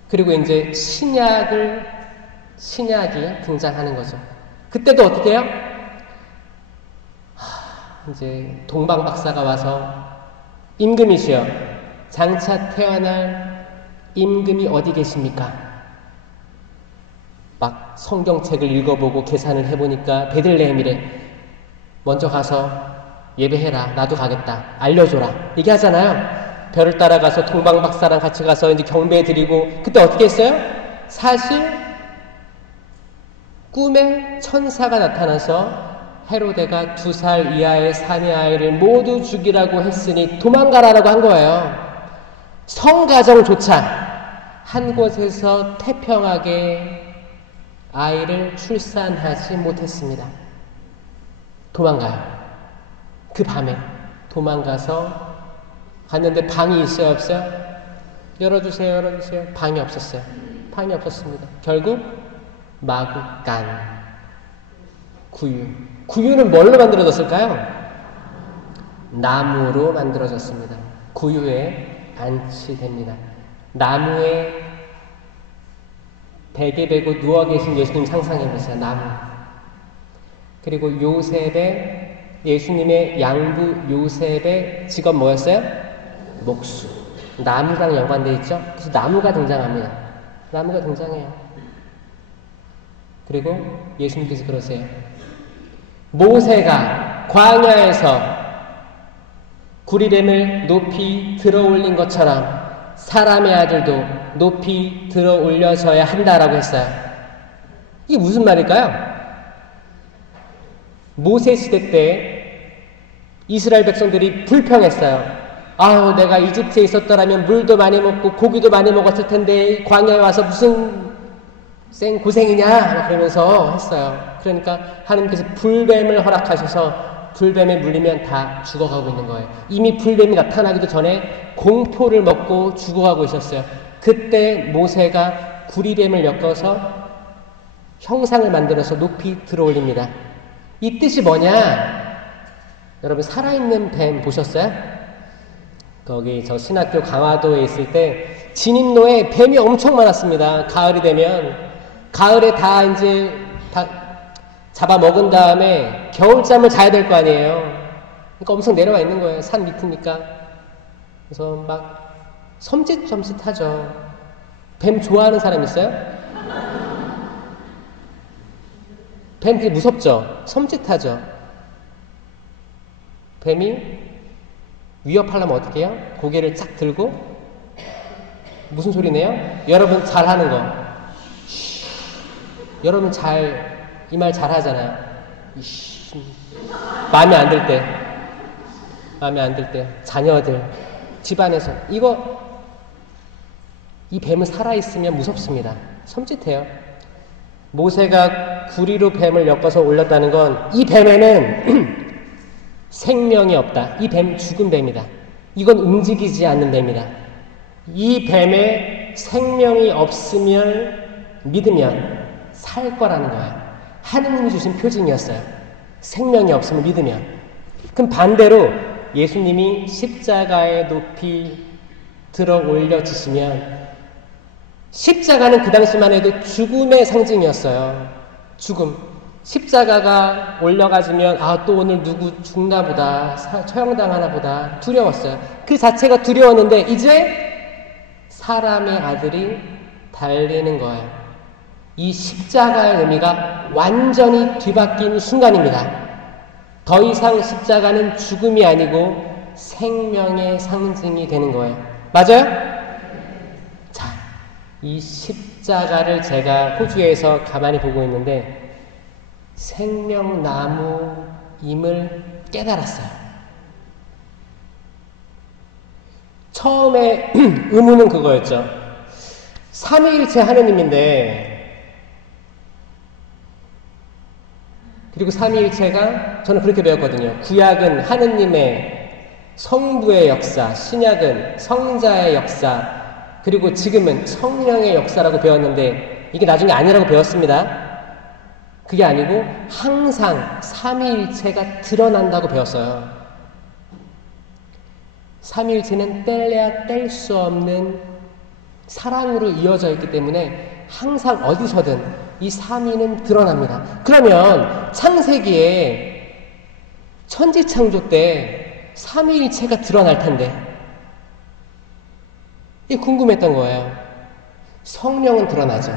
그리고 이제 신약이 등장하는 거죠. 그때도 어떻게 해요? 이제 동방 박사가 와서 임금이시여, 장차 태어날 임금이 어디 계십니까? 막 성경책을 읽어보고 계산을 해보니까 베들레헴이래. 먼저 가서 예배해라. 나도 가겠다. 알려줘라. 얘기하잖아요. 별을 따라가서 동방 박사랑 같이 가서 이제 경배 드리고 그때 어떻게 했어요? 사실 꿈에 천사가 나타나서 헤로데가 2살 이하의 사내 아이를 모두 죽이라고 했으니 도망가라라고 한 거예요. 성가정조차 한 곳에서 태평하게 아이를 출산하지 못했습니다. 도망가요. 그 밤에 도망가서 갔는데 방이 있어요, 없어요? 열어주세요, 열어주세요. 방이 없었어요. 방이 없었습니다. 결국 마구간 구유는 뭘로 만들어졌을까요? 나무로 만들어졌습니다. 구유에 안치됩니다. 나무에 베개 베고 누워 계신 예수님 상상해보세요. 나무. 그리고 예수님의 양부 요셉의 직업 뭐였어요? 목수. 나무랑 연관되어 있죠? 그래서 나무가 등장합니다. 나무가 등장해요. 그리고 예수님께서 그러세요. 모세가 광야에서 구리뱀을 높이 들어 올린 것처럼 사람의 아들도 높이 들어 올려져야 한다라고 했어요. 이게 무슨 말일까요? 모세 시대 때 이스라엘 백성들이 불평했어요. 아유, 내가 이집트에 있었더라면 물도 많이 먹고 고기도 많이 먹었을 텐데 광야에 와서 무슨 고생이냐 그러면서 했어요. 그러니까 하나님께서 불뱀을 허락하셔서 불뱀에 물리면 다 죽어가고 있는 거예요. 이미 불뱀이 나타나기도 전에 공포를 먹고 죽어가고 있었어요. 그때 모세가 구리뱀을 엮어서 형상을 만들어서 높이 들어올립니다. 이 뜻이 뭐냐? 여러분 살아있는 뱀 보셨어요? 거기 저 신학교 강화도에 있을 때 진입로에 뱀이 엄청 많았습니다. 가을이 되면 가을에 다 이제 다 잡아먹은 다음에 겨울잠을 자야 될 거 아니에요. 그러니까 엄청 내려와 있는 거예요. 산 밑이니까. 그래서 막 섬찟하죠. 뱀 좋아하는 사람 있어요? 뱀 되게 무섭죠? 섬찟하죠? 뱀이 위협하려면 어떻게 해요? 고개를 쫙 들고 무슨 소리 내요? 여러분 잘하는 거. 여러분 이 말 잘하잖아요. 마음에 안 들 때 자녀들 집안에서 이 뱀은 살아있으면 무섭습니다. 섬찟해요. 모세가 구리로 뱀을 엮어서 올렸다는 건 이 뱀에는 생명이 없다. 이 뱀 죽은 뱀이다. 이건 움직이지 않는 뱀이다. 이 뱀에 생명이 없으면 믿으면 살 거라는 거예요. 하느님이 주신 표징이었어요. 생명이 없으면 믿으면. 그럼 반대로 예수님이 십자가에 높이 들어 올려지시면 십자가는 그 당시만 해도 죽음의 상징이었어요. 죽음. 십자가가 올려가지면 또 오늘 누구 죽나 보다, 처형당하나 보다 두려웠어요. 그 자체가 두려웠는데 이제 사람의 아들이 달리는 거예요. 이 십자가의 의미가 완전히 뒤바뀐 순간입니다. 더 이상 십자가는 죽음이 아니고 생명의 상징이 되는 거예요. 맞아요? 자, 이 십자가를 제가 호주에서 가만히 보고 있는데 생명나무임을 깨달았어요. 처음에 의문은 그거였죠. 삼위일체 하느님인데 그리고 삼위일체가 저는 그렇게 배웠거든요. 구약은 하느님의 성부의 역사, 신약은 성자의 역사, 그리고 지금은 성령의 역사라고 배웠는데 이게 나중에 아니라고 배웠습니다. 그게 아니고 항상 삼위일체가 드러난다고 배웠어요. 삼위일체는 뗄래야 뗄 수 없는 사랑으로 이어져 있기 때문에 항상 어디서든 이 삼위는 드러납니다. 그러면 창세기에 천지창조 때 삼위일체가 드러날 텐데 이게 궁금했던 거예요. 성령은 드러나죠.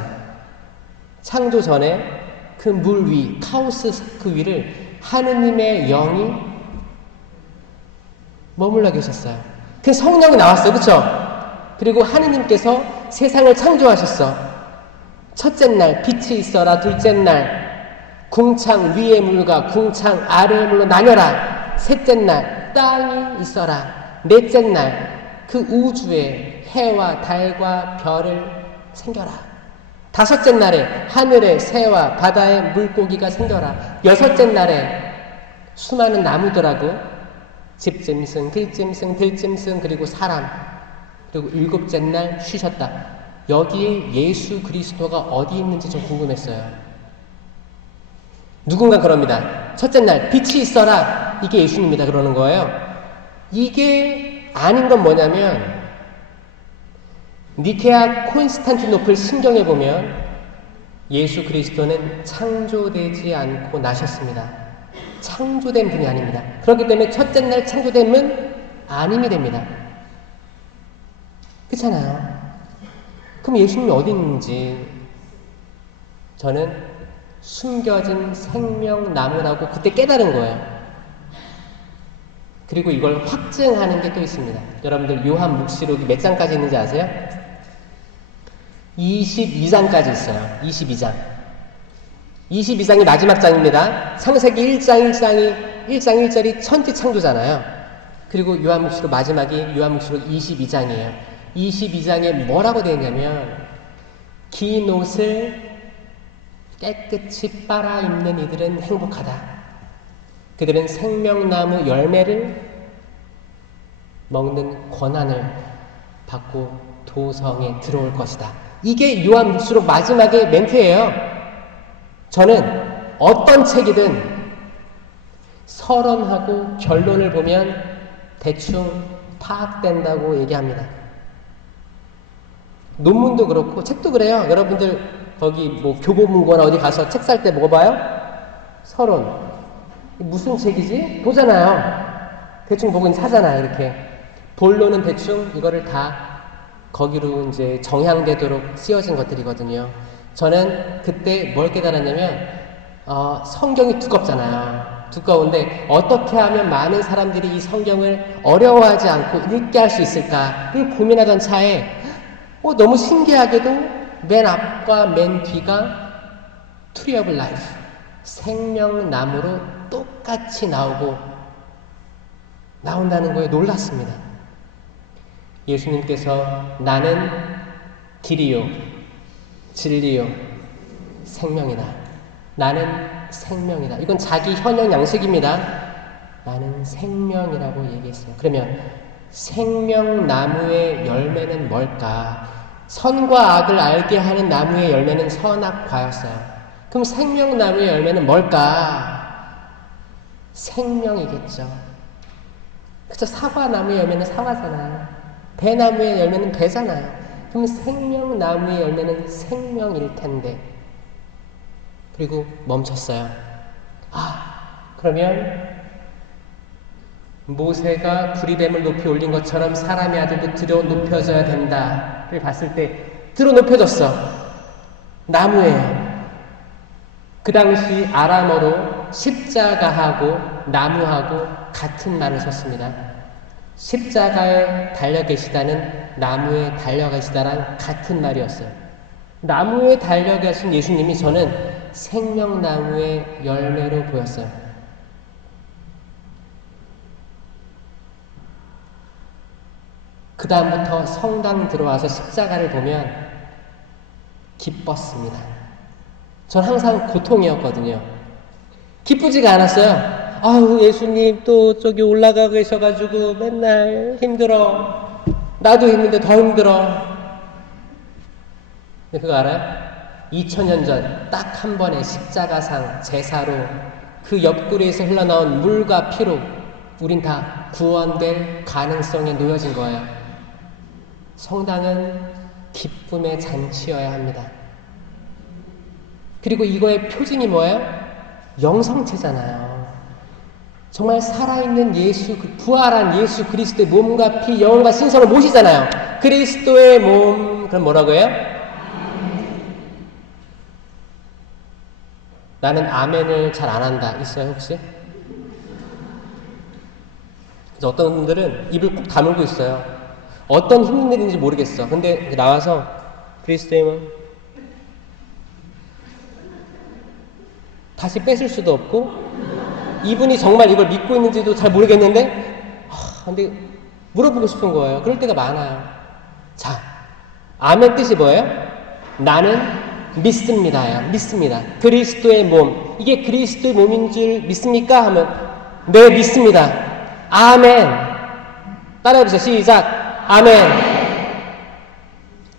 창조 전에 그 물 위, 카오스 그 위를 하느님의 영이 머물러 계셨어요. 그 성령이 나왔어요. 그렇죠? 그리고 하느님께서 세상을 창조하셨어. 첫째 날 빛이 있어라. 둘째 날 궁창 위의 물과 궁창 아래의 물로 나뉘어라. 셋째 날 땅이 있어라. 넷째 날 그 우주에 해와 달과 별을 생겨라. 다섯째 날에 하늘에 새와 바다에 물고기가 생겨라. 여섯째 날에 수많은 나무들하고 집짐승, 들짐승 그리고 사람, 그리고 일곱째 날 쉬셨다. 여기에 예수 그리스도가 어디 있는지 좀 궁금했어요. 누군가 그럽니다. 첫째 날 빛이 있어라. 이게 예수님이다 그러는 거예요. 이게 아닌 건 뭐냐면 니케아 콘스탄티노플 신경에 보면 예수 그리스도는 창조되지 않고 나셨습니다. 창조된 분이 아닙니다. 그렇기 때문에 첫째 날 창조됨은 아님이 됩니다. 그렇잖아요. 그럼 예수님이 어디 있는지 저는 숨겨진 생명나무라고 그때 깨달은 거예요. 그리고 이걸 확증하는 게 또 있습니다. 여러분들 요한 묵시록이 몇 장까지 있는지 아세요? 22장까지 있어요. 22장. 22장이 마지막 장입니다. 창세기 1장 1절이 천지창조잖아요. 그리고 요한묵시록 마지막이 요한묵시록 22장이에요. 22장에 뭐라고 되어 있냐면 긴 옷을 깨끗이 빨아입는 이들은 행복하다. 그들은 생명나무 열매를 먹는 권한을 받고 도성에 들어올 것이다. 이게 요한묵시록 마지막의 멘트예요. 저는 어떤 책이든 서론하고 결론을 보면 대충 파악된다고 얘기합니다. 논문도 그렇고 책도 그래요. 여러분들 거기 뭐 교보문고나 어디 가서 책 살 때 뭐 봐요? 서론. 무슨 책이지? 보잖아요. 대충 보고 사잖아요. 이렇게. 본론은 대충 이거를 다 거기로 이제 정향되도록 씌워진 것들이거든요. 저는 그때 뭘 깨달았냐면, 성경이 두껍잖아요. 두꺼운데 어떻게 하면 많은 사람들이 이 성경을 어려워하지 않고 읽게 할 수 있을까를 고민하던 차에, 너무 신기하게도 맨 앞과 맨 뒤가 Tree of Life, 생명나무로 똑같이 나온다는 거에 놀랐습니다. 예수님께서 나는 길이요, 진리요, 생명이다. 나는 생명이다. 이건 자기 현역 양식입니다. 나는 생명이라고 얘기했어요. 그러면 생명나무의 열매는 뭘까? 선과 악을 알게 하는 나무의 열매는 선악과였어요. 그럼 생명나무의 열매는 뭘까? 생명이겠죠. 그쵸? 사과나무의 열매는 사과잖아요. 배나무의 열매는 배잖아요. 그럼 생명나무의 열매는 생명일 텐데. 그리고 멈췄어요. 그러면 모세가 구리뱀을 높이 올린 것처럼 사람의 아들도 들어 높여져야 된다를 봤을 때 들어 높여졌어. 나무예요. 그 당시 아람어로 십자가하고 나무하고 같은 말을 썼습니다. 십자가에 달려 계시다는 나무에 달려 계시다랑 같은 말이었어요. 나무에 달려 계신 예수님이 저는 생명나무의 열매로 보였어요. 그 다음부터 성당 들어와서 십자가를 보면 기뻤습니다. 전 항상 고통이었거든요. 기쁘지가 않았어요. 예수님 또 저기 올라가 계셔가지고 맨날 힘들어. 나도 힘든데 더 힘들어. 근데 그거 알아요? 2000년 전 딱 한 번의 십자가상 제사로 그 옆구리에서 흘러나온 물과 피로 우린 다 구원될 가능성에 놓여진 거예요. 성당은 기쁨의 잔치여야 합니다. 그리고 이거의 표징이 뭐예요? 영성체잖아요. 정말 살아있는 예수, 부활한 예수 그리스도의 몸과 피, 영혼과 신성을 모시잖아요. 그리스도의 몸, 그럼 뭐라고 해요? 나는 아멘을 잘 안 한다. 있어요, 혹시? 그래서 어떤 분들은 입을 꾹 다물고 있어요. 어떤 힘든 일인지 모르겠어. 근데 나와서 그리스도의 몸 다시 뺏을 수도 없고 이분이 정말 이걸 믿고 있는지도 잘 모르겠는데 근데 물어보고 싶은 거예요. 그럴 때가 많아요. 자, 아멘 뜻이 뭐예요? 나는 믿습니다요. 믿습니다. 그리스도의 몸. 이게 그리스도의 몸인 줄 믿습니까? 하면 네, 믿습니다. 아멘. 따라해보세요. 시작. 아멘.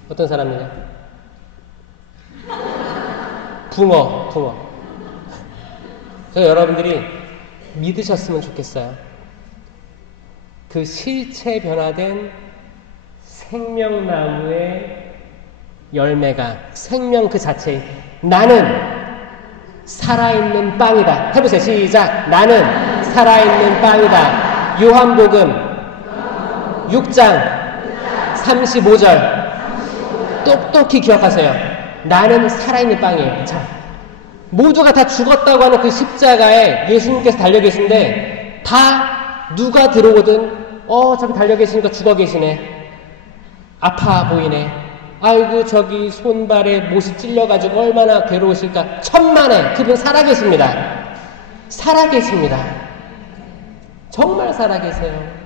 어떤 사람이냐? 붕어. 그래서 여러분들이 믿으셨으면 좋겠어요. 그 실체 변화된 생명나무의 열매가 생명 그 자체에 나는 살아있는 빵이다. 해보세요. 시작. 나는 살아있는 빵이다. 요한복음 6장 35절. 똑똑히 기억하세요. 나는 살아있는 빵이에요. 자, 모두가 다 죽었다고 하는 그 십자가에 예수님께서 달려 계신데 다 누가 들어오든 저기 달려 계시니까 죽어 계시네. 아파 보이네. 아이고 저기 손발에 못이 찔려가지고 얼마나 괴로우실까. 천만에 그분 살아계십니다. 살아계십니다. 정말 살아계세요.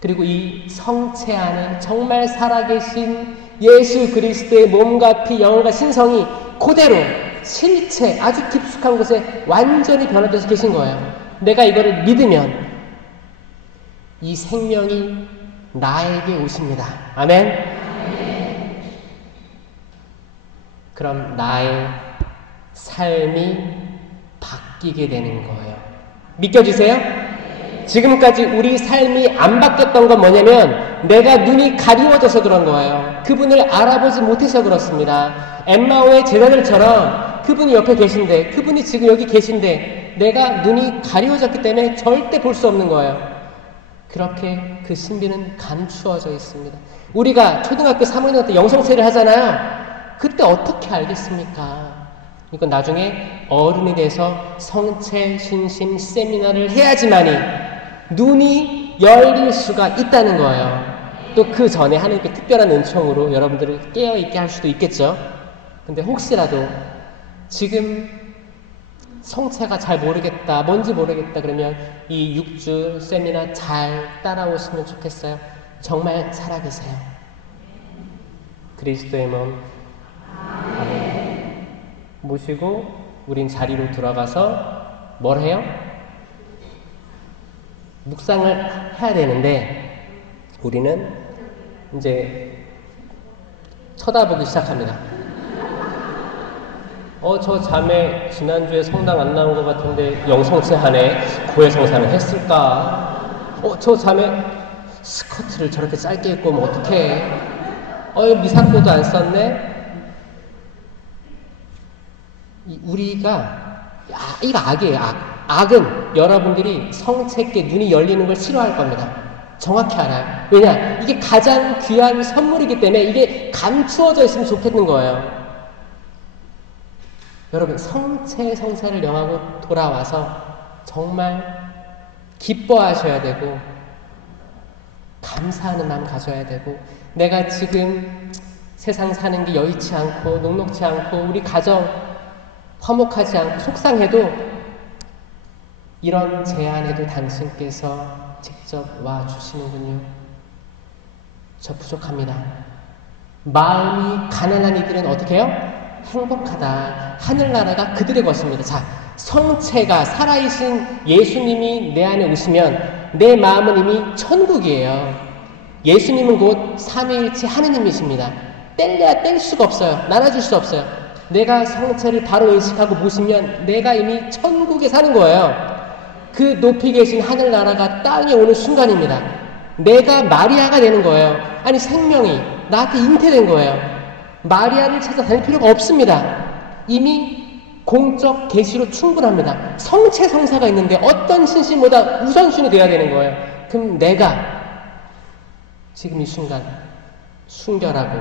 그리고 이 성체 안에 정말 살아계신 예수 그리스도의 몸과 피, 영혼과 신성이 그대로 실체 아주 깊숙한 곳에 완전히 변화돼서 계신 거예요. 내가 이거를 믿으면 이 생명이 나에게 오십니다. 아멘. 그럼 나의 삶이 바뀌게 되는 거예요. 믿겨지세요? 지금까지 우리 삶이 안 바뀌었던 건 뭐냐면 내가 눈이 가리워져서 그런 거예요. 그분을 알아보지 못해서 그렇습니다. 엠마오의 제자들처럼 그분이 옆에 계신데 그분이 지금 여기 계신데 내가 눈이 가리워졌기 때문에 절대 볼 수 없는 거예요. 그렇게 그 신비는 감추어져 있습니다. 우리가 초등학교 3학년 때 영성체를 하잖아요. 그때 어떻게 알겠습니까? 이건 나중에 어른이 돼서 성체 신심 세미나를 해야지만이 눈이 열릴 수가 있다는 거예요. 또 그 전에 하나님께 특별한 은총으로 여러분들을 깨어있게 할 수도 있겠죠. 근데 혹시라도 지금 성체가 잘 모르겠다, 뭔지 모르겠다 그러면 이 6주 세미나 잘 따라오시면 좋겠어요. 정말 살아계세요. 그리스도의 몸 모시고 우린 자리로 들어가서 뭘 해요? 묵상을 해야 되는데 우리는 이제 쳐다보기 시작합니다. 저 자매 지난주에 성당 안 나온 것 같은데 영성체 하네. 고해성사는 했을까? 저 자매 스커트를 저렇게 짧게 입고 오면 어떡해? 미사코도 안 썼네? 우리가 이거 악이에요. 악은 여러분들이 성체께 눈이 열리는 걸 싫어할 겁니다. 정확히 알아요. 왜냐? 이게 가장 귀한 선물이기 때문에 이게 감추어져 있으면 좋겠는 거예요. 여러분 성체를 영하고 돌아와서 정말 기뻐하셔야 되고 감사하는 마음 가져야 되고 내가 지금 세상 사는 게 여의치 않고 녹록치 않고 우리 가정 화목하지 않고 속상해도 이런 제안에도 당신께서 직접 와주시는군요. 저 부족합니다. 마음이 가난한 이들은 어떻게 해요? 행복하다. 하늘나라가 그들의 것입니다. 자, 성체가 살아계신 예수님이 내 안에 오시면 내 마음은 이미 천국이에요. 예수님은 곧 삼위일체 하느님이십니다. 뗄래야 뗄 수가 없어요. 나눠줄 수 없어요. 내가 성체를 바로 인식하고 모시면 내가 이미 천국에 사는 거예요. 그 높이 계신 하늘나라가 땅에 오는 순간입니다. 내가 마리아가 되는 거예요. 아니 생명이 나한테 잉태된 거예요. 마리아를 찾아다닐 필요가 없습니다. 이미 공적 계시로 충분합니다. 성체 성사가 있는데 어떤 신심보다 우선순위 되어야 되는 거예요. 그럼 내가 지금 이 순간 순결하고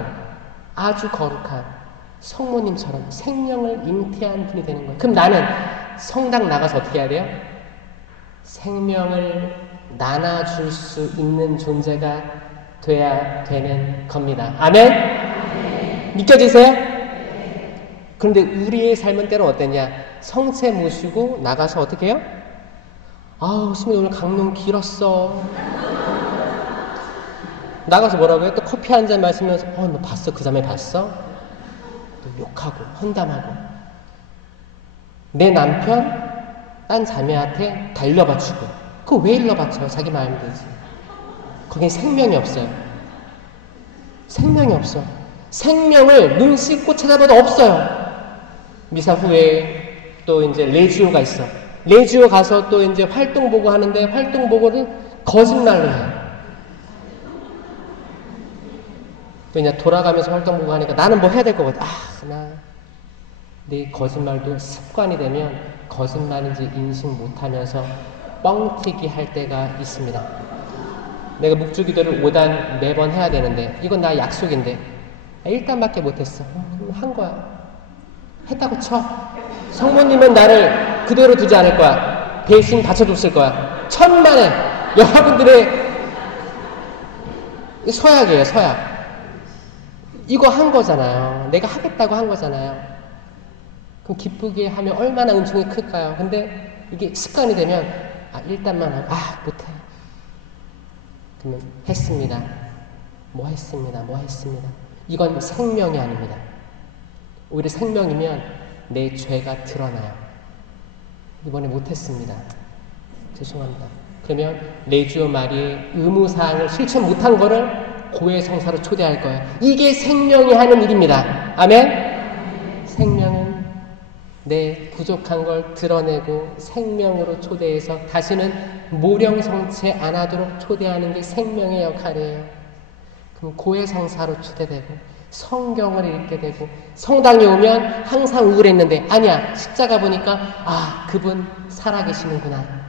아주 거룩한 성모님처럼 생명을 잉태한 분이 되는 거예요. 그럼 나는 성당 나가서 어떻게 해야 돼요? 생명을 나눠줄 수 있는 존재가 돼야 되는 겁니다. 아멘? 믿겨지세요? 그런데 우리의 삶은 때로 어땠냐? 성체 모시고 나가서 어떻게 해요? 수민이 오늘 강론 길었어. 나가서 뭐라고 해요? 또 커피 한 잔 마시면서 너 봤어? 그 자매 봤어? 또 욕하고 헌담하고 내 남편 딴 자매한테 다 일러바치고 그거 왜 일러바쳐요? 자기 마음이 되지. 거긴 생명이 없어요. 생명이 없어. 생명을 눈 씻고 찾아봐도 없어요. 미사 후에 또 이제 레지오가 있어. 레지오 가서 또 이제 활동 보고 하는데 활동 보고를 거짓말로 해요. 왜냐 돌아가면서 활동 보고 하니까 나는 뭐 해야 될 것 같아. 내 거짓말도 습관이 되면 거짓말인지 인식 못하면서 뻥튀기 할 때가 있습니다. 내가 묵주기도를 5단 매번 해야 되는데 이건 나 약속인데 1단밖에 못했어. 그럼 한 거야. 했다고 쳐. 성모님은 나를 그대로 두지 않을 거야. 대신 받쳐줬을 거야. 천만에 여러분들의 서약이에요. 서약. 이거 한 거잖아요. 내가 하겠다고 한 거잖아요. 그럼 기쁘게 하면 얼마나 은총이 클까요? 근데 이게 습관이 되면 1단만 하고 못해. 그러면 했습니다. 뭐 했습니다. 이건 생명이 아닙니다. 오히려 생명이면 내 죄가 드러나요. 이번에 못했습니다. 죄송합니다. 그러면 레지오 마리의 의무사항을 실천 못한 거를 고해성사로 초대할 거예요. 이게 생명이 하는 일입니다. 아멘? 생명은 내 부족한 걸 드러내고 생명으로 초대해서 다시는 모령성체 안 하도록 초대하는 게 생명의 역할이에요. 그럼 고해성사로 초대되고 성경을 읽게 되고 성당에 오면 항상 우울했는데 아니야. 십자가 보니까 그분 살아계시는구나.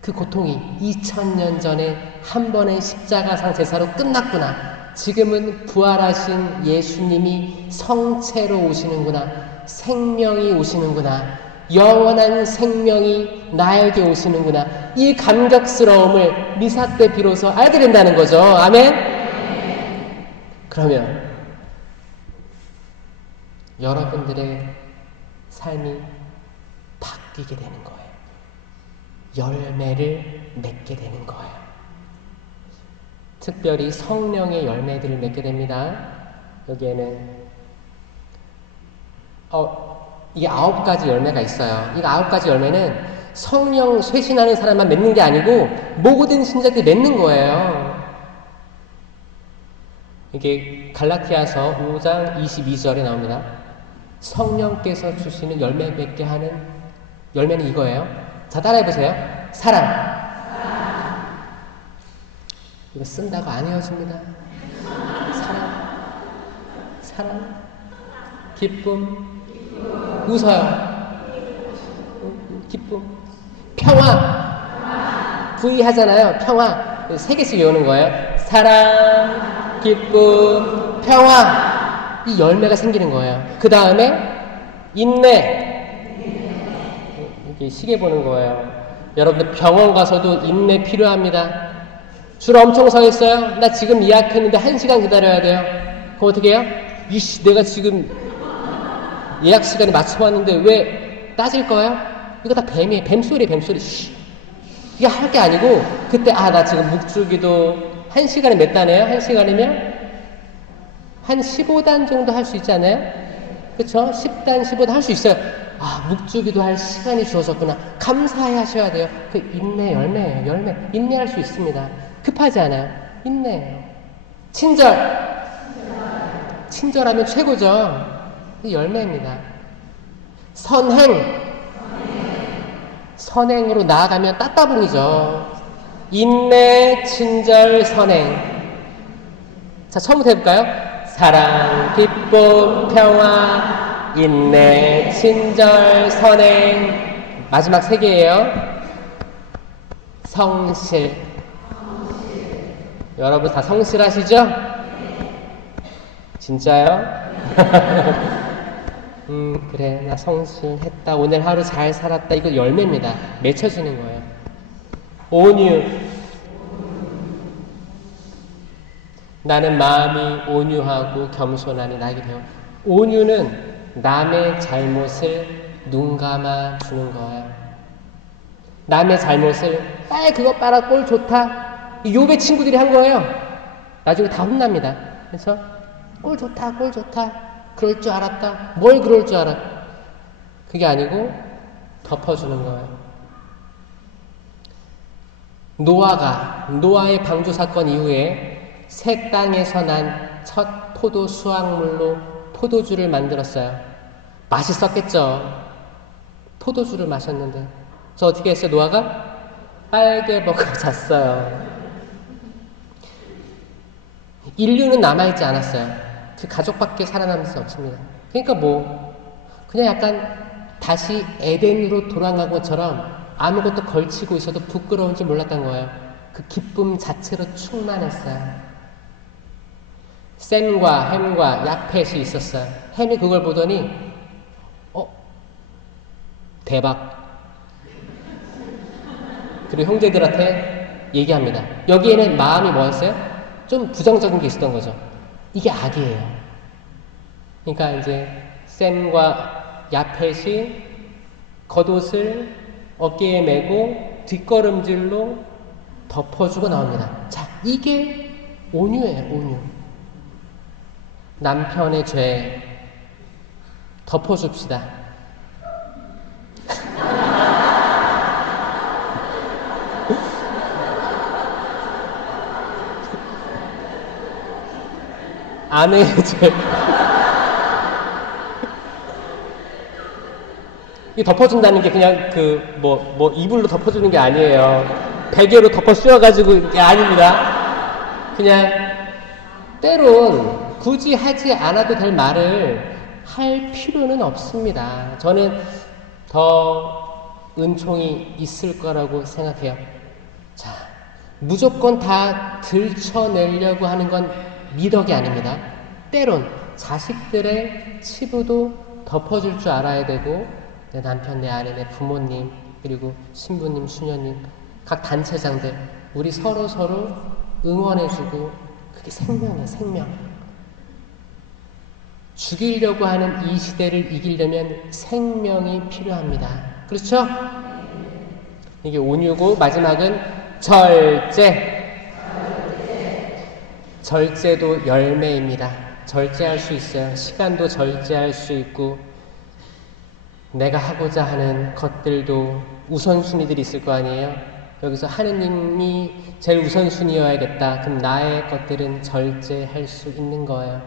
그 고통이 2000년 전에 한 번의 십자가상 제사로 끝났구나. 지금은 부활하신 예수님이 성체로 오시는구나. 생명이 오시는구나. 영원한 생명이 나에게 오시는구나. 이 감격스러움을 미사 때 비로소 알게 된다는 거죠. 아멘? 그러면 여러분들의 삶이 바뀌게 되는 거예요. 열매를 맺게 되는 거예요. 특별히 성령의 열매들을 맺게 됩니다. 여기에는 이게 9가지 열매가 있어요. 이 9가지 열매는 성령 쇄신하는 사람만 맺는 게 아니고 모든 신자들이 맺는 거예요. 이게 갈라티아서 5장 22절에 나옵니다. 성령께서 주시는 열매 맺게 하는 열매는 이거예요. 자, 따라해보세요. 사랑. 이거 쓴다고 안 헤어집니다. 사랑. 기쁨. 웃어요. 기쁨. 평화. V 하잖아요. 평화. 3개씩 외우는 거예요. 사랑, 기쁨, 평화. 이 열매가 생기는 거예요. 그 다음에 인내. 시계 보는 거예요. 여러분들 병원 가서도 인내 필요합니다. 줄 엄청 서 있어요. 나 지금 예약했는데 1시간 기다려야 돼요. 그럼 어떻게 해요? 내가 지금 예약 시간에 맞춰봤는데 왜 따질 거예요? 이거 다 뱀이에요. 뱀소리. 이게 할 게 아니고 그때 나 지금 묵주기도 1시간에 몇 단이에요? 1시간이면 한 15단 정도 할 수 있지 않아요? 그쵸? 10단, 15단 할 수 있어요. 묵주기도 할 시간이 주어졌구나. 감사해 하셔야 돼요. 그 인내 열매예요. 열매. 인내할 수 있습니다. 급하지 않아요. 인내예요. 친절하면 최고죠. 이 열매입니다. 선행으로 나아가면 따따봉이죠. 인내, 친절, 선행. 자, 처음부터 해볼까요? 사랑, 기쁨, 평화, 인내, 친절, 선행. 마지막 3개예요. 성실. 여러분 다 성실하시죠? 진짜요? 그래, 나 성실했다. 오늘 하루 잘 살았다. 이거 열매입니다. 맺혀지는 거예요. 온유. 나는 마음이 온유하고 겸손하니 나에게 배워. 온유는 남의 잘못을 눈감아 주는 거예요. 남의 잘못을 그거 봐라 꼴 좋다. 욥의 친구들이 한 거예요. 나중에 다 혼납니다. 그래서 꼴 좋다. 그럴 줄 알았다. 뭘 그럴 줄 알아. 그게 아니고 덮어주는 거예요. 노아의 방주 사건 이후에 새 땅에서 난 첫 포도 수확물로 포도주를 만들었어요. 맛있었겠죠. 포도주를 마셨는데 저 어떻게 했어요? 노아가 빨개 벗고 잤어요. 인류는 남아있지 않았어요. 그 가족밖에 살아남을 수 없습니다. 그러니까 그냥 약간 다시 에덴으로 돌아간 것처럼 아무것도 걸치고 있어도 부끄러운 줄 몰랐던 거예요. 그 기쁨 자체로 충만했어요. 샘과 햄과 야펫이 있었어요. 햄이 그걸 보더니 대박. 그리고 형제들한테 얘기합니다. 여기에는 마음이 뭐였어요? 좀 부정적인 게 있었던 거죠. 이게 악이에요. 그러니까 이제 샘과 야펫이 겉옷을 어깨에 메고 뒷걸음질로 덮어주고 나옵니다. 자, 이게 온유예요, 온유. 남편의 죄 덮어줍시다. 아내의 죄. 이 덮어준다는 게 그냥 이불로 덮어주는 게 아니에요. 베개로 덮어 씌워가지고 이게 아닙니다. 그냥 때론 굳이 하지 않아도 될 말을 할 필요는 없습니다. 저는 더 은총이 있을 거라고 생각해요. 자, 무조건 다 들춰내려고 하는 건 미덕이 아닙니다. 때론 자식들의 치부도 덮어줄 줄 알아야 되고, 내 남편, 내 아내, 내 부모님, 그리고 신부님, 수녀님, 각 단체장들, 우리 서로 응원해주고, 그게 생명이에요, 생명. 죽이려고 하는 이 시대를 이기려면 생명이 필요합니다. 그렇죠? 이게 온유고, 마지막은 절제. 절제도 열매입니다. 절제할 수 있어요. 시간도 절제할 수 있고, 내가 하고자 하는 것들도 우선순위들이 있을 거 아니에요? 여기서 하느님이 제일 우선순위여야겠다. 그럼 나의 것들은 절제할 수 있는 거예요.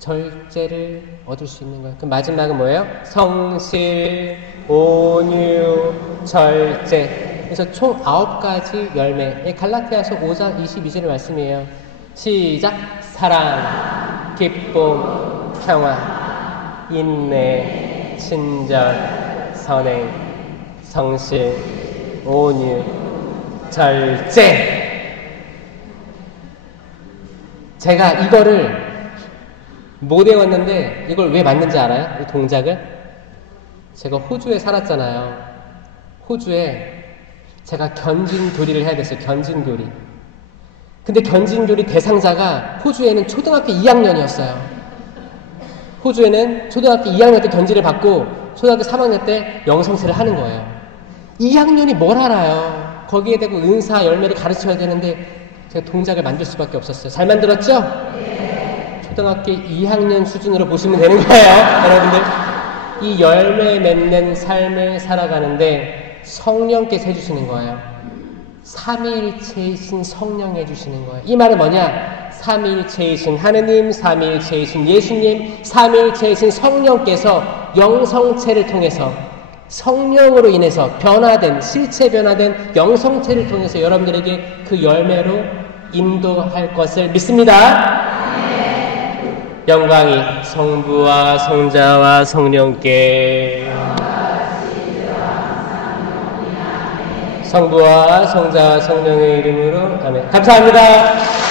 절제를 얻을 수 있는 거예요. 그럼 마지막은 뭐예요? 성실, 온유, 절제. 그래서 총 9가지 열매. 갈라티아서 5장 22절의 말씀이에요. 시작! 사랑, 기쁨, 평화, 인내, 친절, 선행, 성실, 온유, 절제. 제가 이거를 못 외웠는데 이걸 왜 맞는지 알아요? 이 동작을? 제가 호주에 살았잖아요. 호주에 제가 견진교리를 해야 됐어요. 견진교리. 근데 견진교리 대상자가 호주에는 초등학교 2학년이었어요. 호주에는 초등학교 2학년 때 견지를 받고 초등학교 3학년 때 영성체를 하는 거예요. 2학년이 뭘 알아요? 거기에 대고 은사 열매를 가르쳐야 되는데 제가 동작을 만들 수밖에 없었어요. 잘 만들었죠? 네. 초등학교 2학년 수준으로 보시면 되는 거예요. 여러분들, 이 열매 맺는 삶을 살아가는데 성령께서 해주시는 거예요. 삼위일체이신 성령이 해주시는 거예요. 이 말은 뭐냐? 삼위일체이신 하느님, 삼위일체이신 예수님, 삼위일체이신 성령께서 영성체를 통해서 성령으로 인해서 변화된, 실체 변화된 영성체를 통해서 여러분들에게 그 열매로 인도할 것을 믿습니다. 영광이 성부와 성자와 성령께, 성부와 성자와 성령의 이름으로 아멘. 감사합니다.